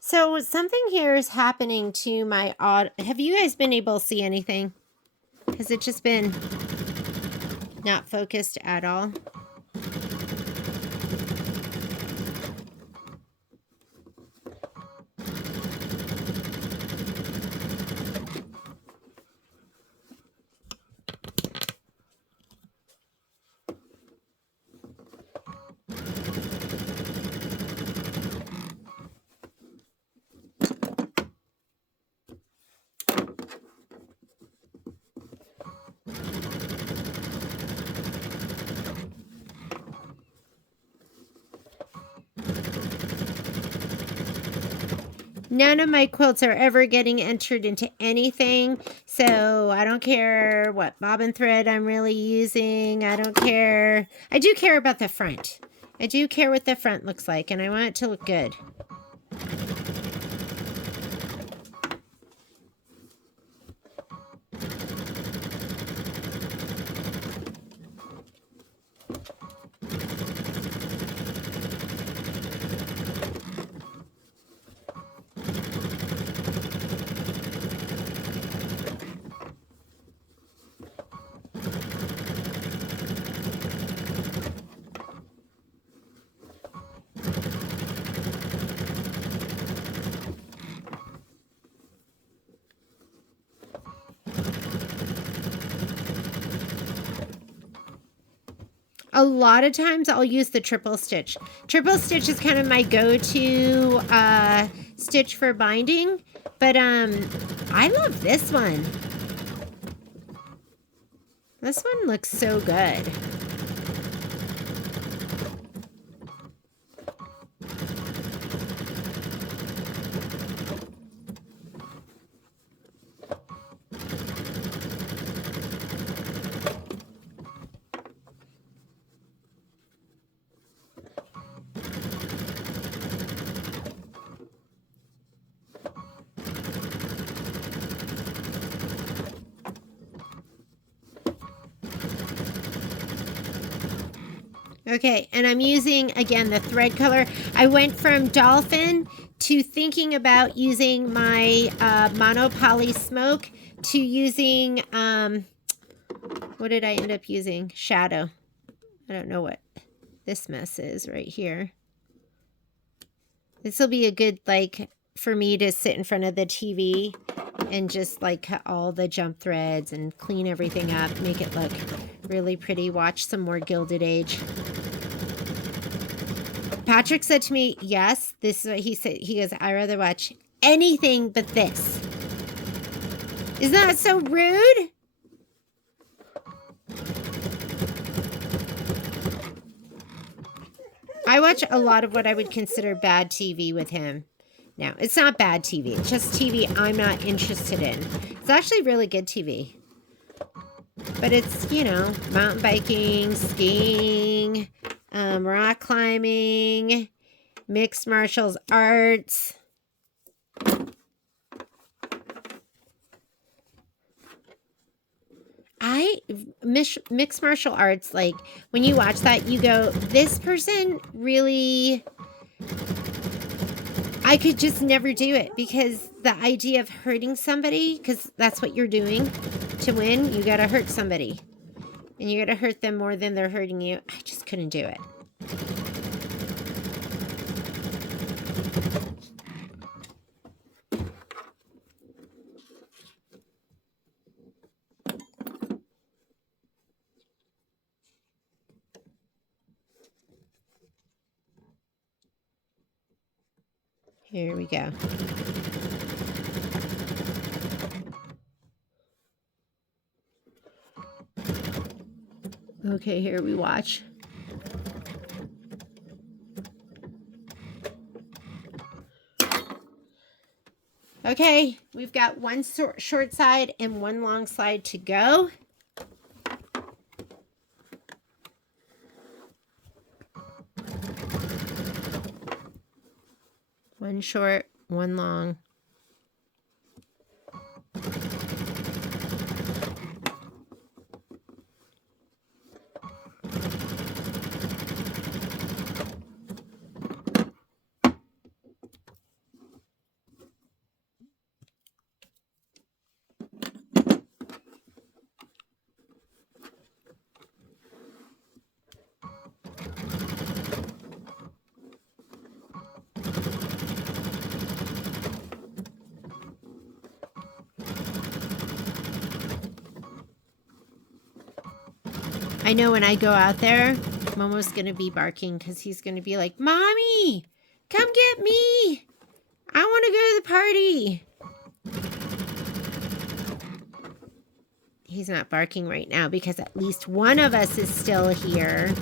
So something here is happening to my have you guys been able to see anything? Has it just been not focused at all? None of my quilts are ever getting entered into anything, so I don't care what bobbin thread I'm really using. I don't care. I do care about the front. I do care what the front looks like, and I want it to look good. A lot of times I'll use the triple stitch. Triple stitch is kind of my go-to stitch for binding, but I love this one. This one looks so good. Okay, and I'm using, again, the thread color. I went from Dolphin to thinking about using my monopoly smoke to using, what did I end up using? Shadow. I don't know what this mess is right here. This will be a good, like, for me to sit in front of the TV and just, like, cut all the jump threads and clean everything up, make it look really pretty. Watch some more Gilded Age. Patrick said to me, yes, this is what he said. He goes, I'd rather watch anything but this. Isn't that so rude? I watch a lot of what I would consider bad TV with him. No, it's not bad TV. It's just TV I'm not interested in. It's actually really good TV. But it's, you know, mountain biking, skiing, rock climbing, mixed martial arts. Mixed martial arts, like when you watch that, you go, this person really, I could just never do it, because the idea of hurting somebody, because that's what you're doing to win, you got to hurt somebody. And you got to hurt them more than they're hurting you. I just couldn't do it. Here we go. Okay, here we watch. Okay, we've got one short side and one long side to go. One short, one long. I know when I go out there, Momo's going to be barking because he's going to be like, Mommy, come get me. I want to go to the party. He's not barking right now because at least one of us is still here.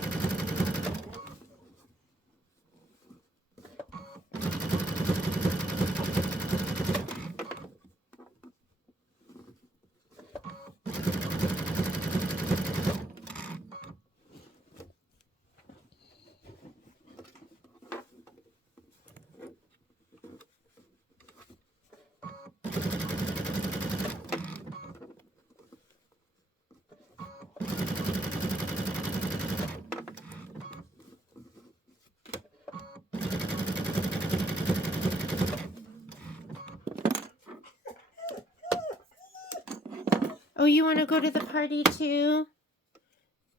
Oh, you want to go to the party too?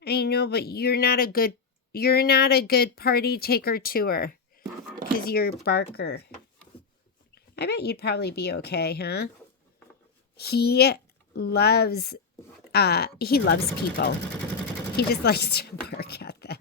I know, but you're not a good party taker tour because you're a barker. I bet you'd probably be okay, huh? He loves people. He just likes to bark at them.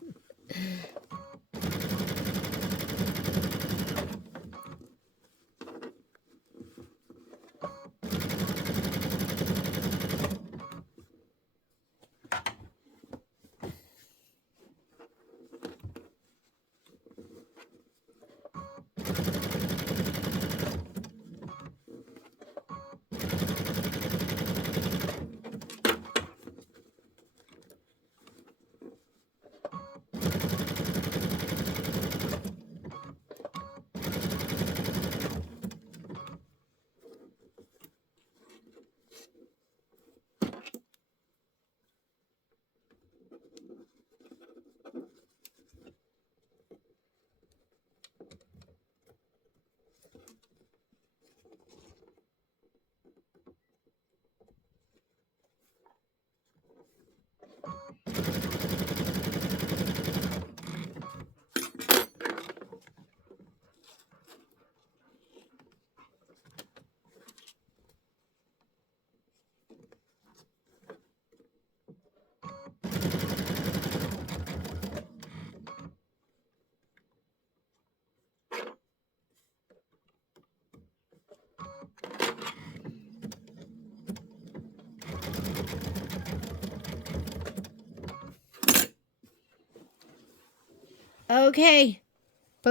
Okay,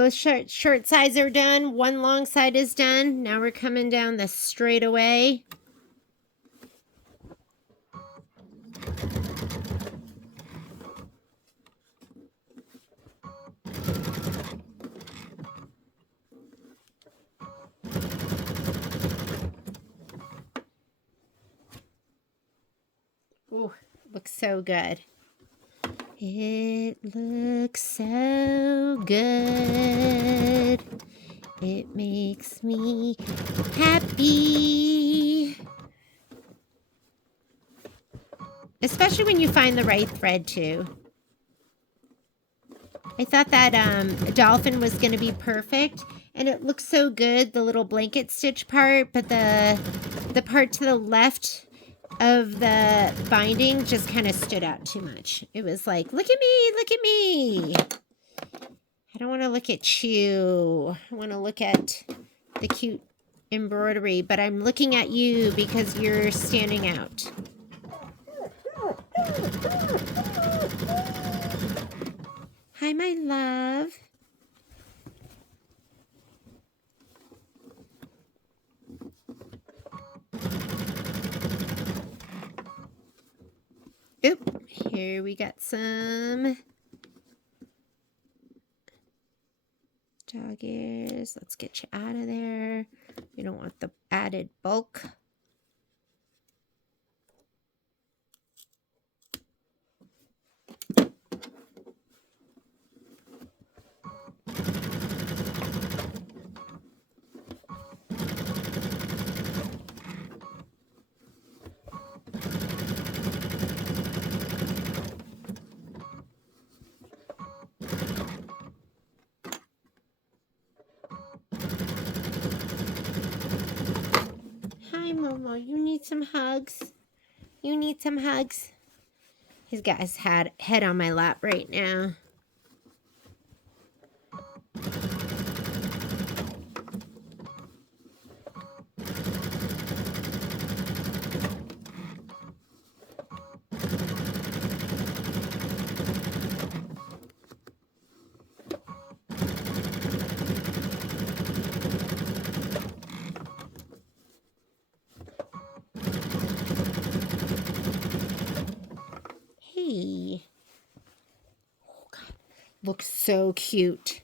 Both short sides are done. One long side is done. Now we're coming down the straightaway. Ooh, looks so good. It looks so good. It makes me happy. Especially when you find the right thread too. I thought that dolphin was going to be perfect, and it looks so good, the little blanket stitch part, but the part to the left of the binding just kind of stood out too much. It was like, look at me, look at me. I don't want to look at you. I want to look at the cute embroidery, but I'm looking at you because you're standing out. Hi, my love. Oop, here we got some dog ears. Let's get you out of there. We don't want the added bulk. Hi, Momo. You need some hugs? You need some hugs? He's got his head on my lap right now. Hey. Oh, God. Looks so cute.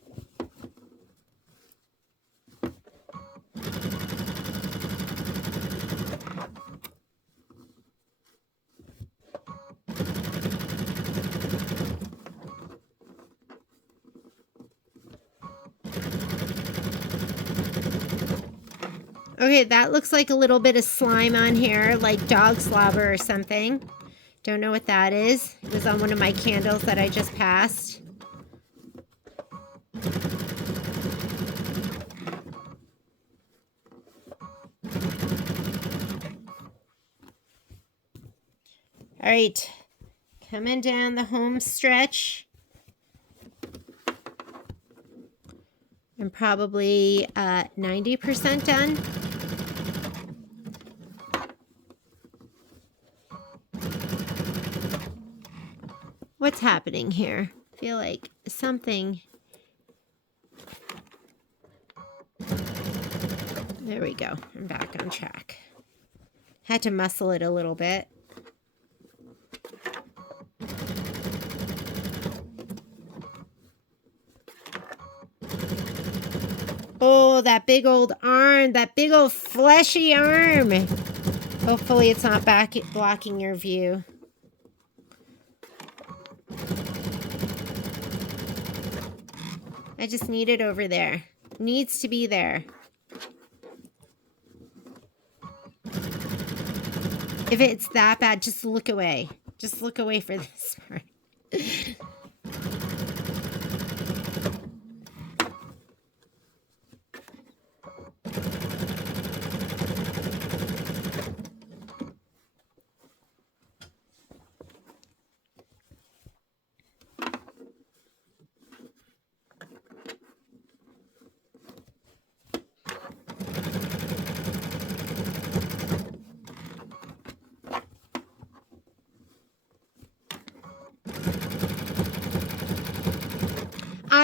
Okay, that looks like a little bit of slime on here, like dog slobber or something. Don't know what that is. It was on one of my candles that I just passed. All right, coming down the home stretch. I'm probably 90% done. What's happening here? I feel like something. There we go. I'm back on track. Had to muscle it a little bit. Oh, that big old arm, that big old fleshy arm. Hopefully it's not blocking your view. I just need it over there. Needs to be there. If it's that bad, just look away. Just look away for this part.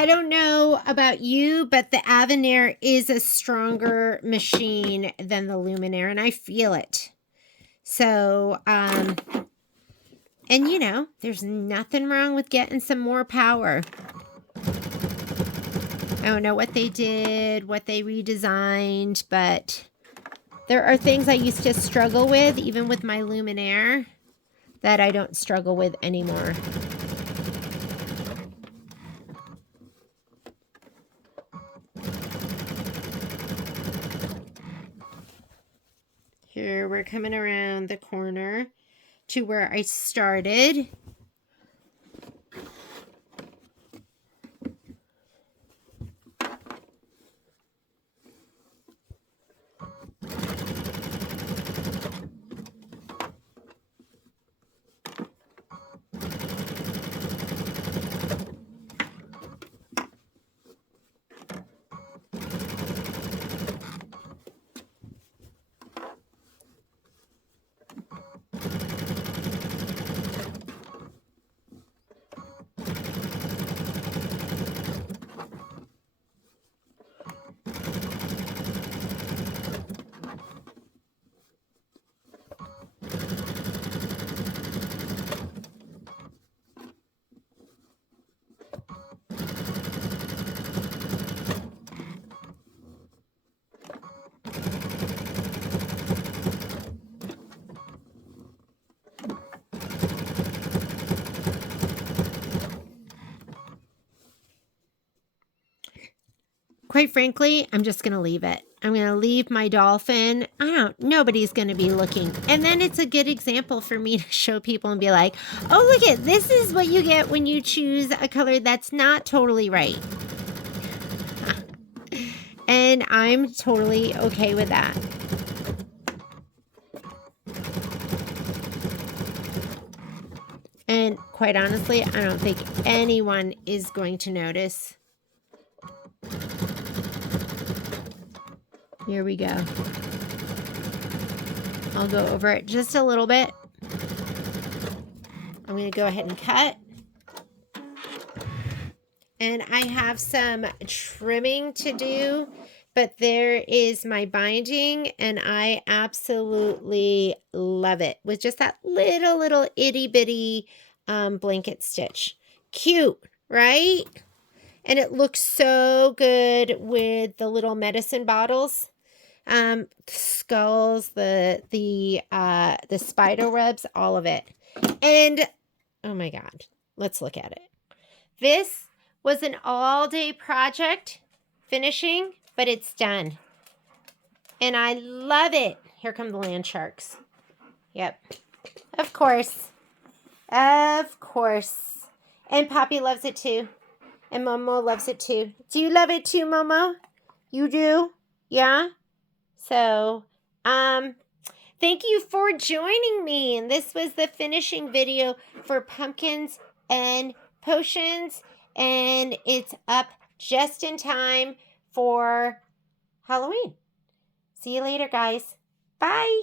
I don't know about you, but the Avenir is a stronger machine than the Luminaire, and I feel it. So, and you know, there's nothing wrong with getting some more power. I don't know what they did, what they redesigned, but there are things I used to struggle with, even with my Luminaire, that I don't struggle with anymore. Here we're coming around the corner to where I started. Quite frankly, I'm just going to leave it. I'm going to leave my dolphin. Nobody's going to be looking. And then it's a good example for me to show people and be like, oh, look at this is what you get when you choose a color that's not totally right. And I'm totally okay with that. And quite honestly, I don't think anyone is going to notice. Here we go. I'll go over it just a little bit. I'm going to go ahead and cut. And I have some trimming to do, but there is my binding, and I absolutely love it with just that little itty bitty blanket stitch. Cute, right? And it looks so good with the little medicine bottles. Skulls, the spider webs, all of it. And oh my God, let's look at it. This was an all-day project finishing, but it's done. And I love it. Here come the land sharks. Yep. Of course. Of course. And Poppy loves it too. And Momo loves it too. Do you love it too, Momo? You do? Yeah? So, thank you for joining me. And this was the finishing video for Pumpkins and Potions. And it's up just in time for Halloween. See you later, guys. Bye.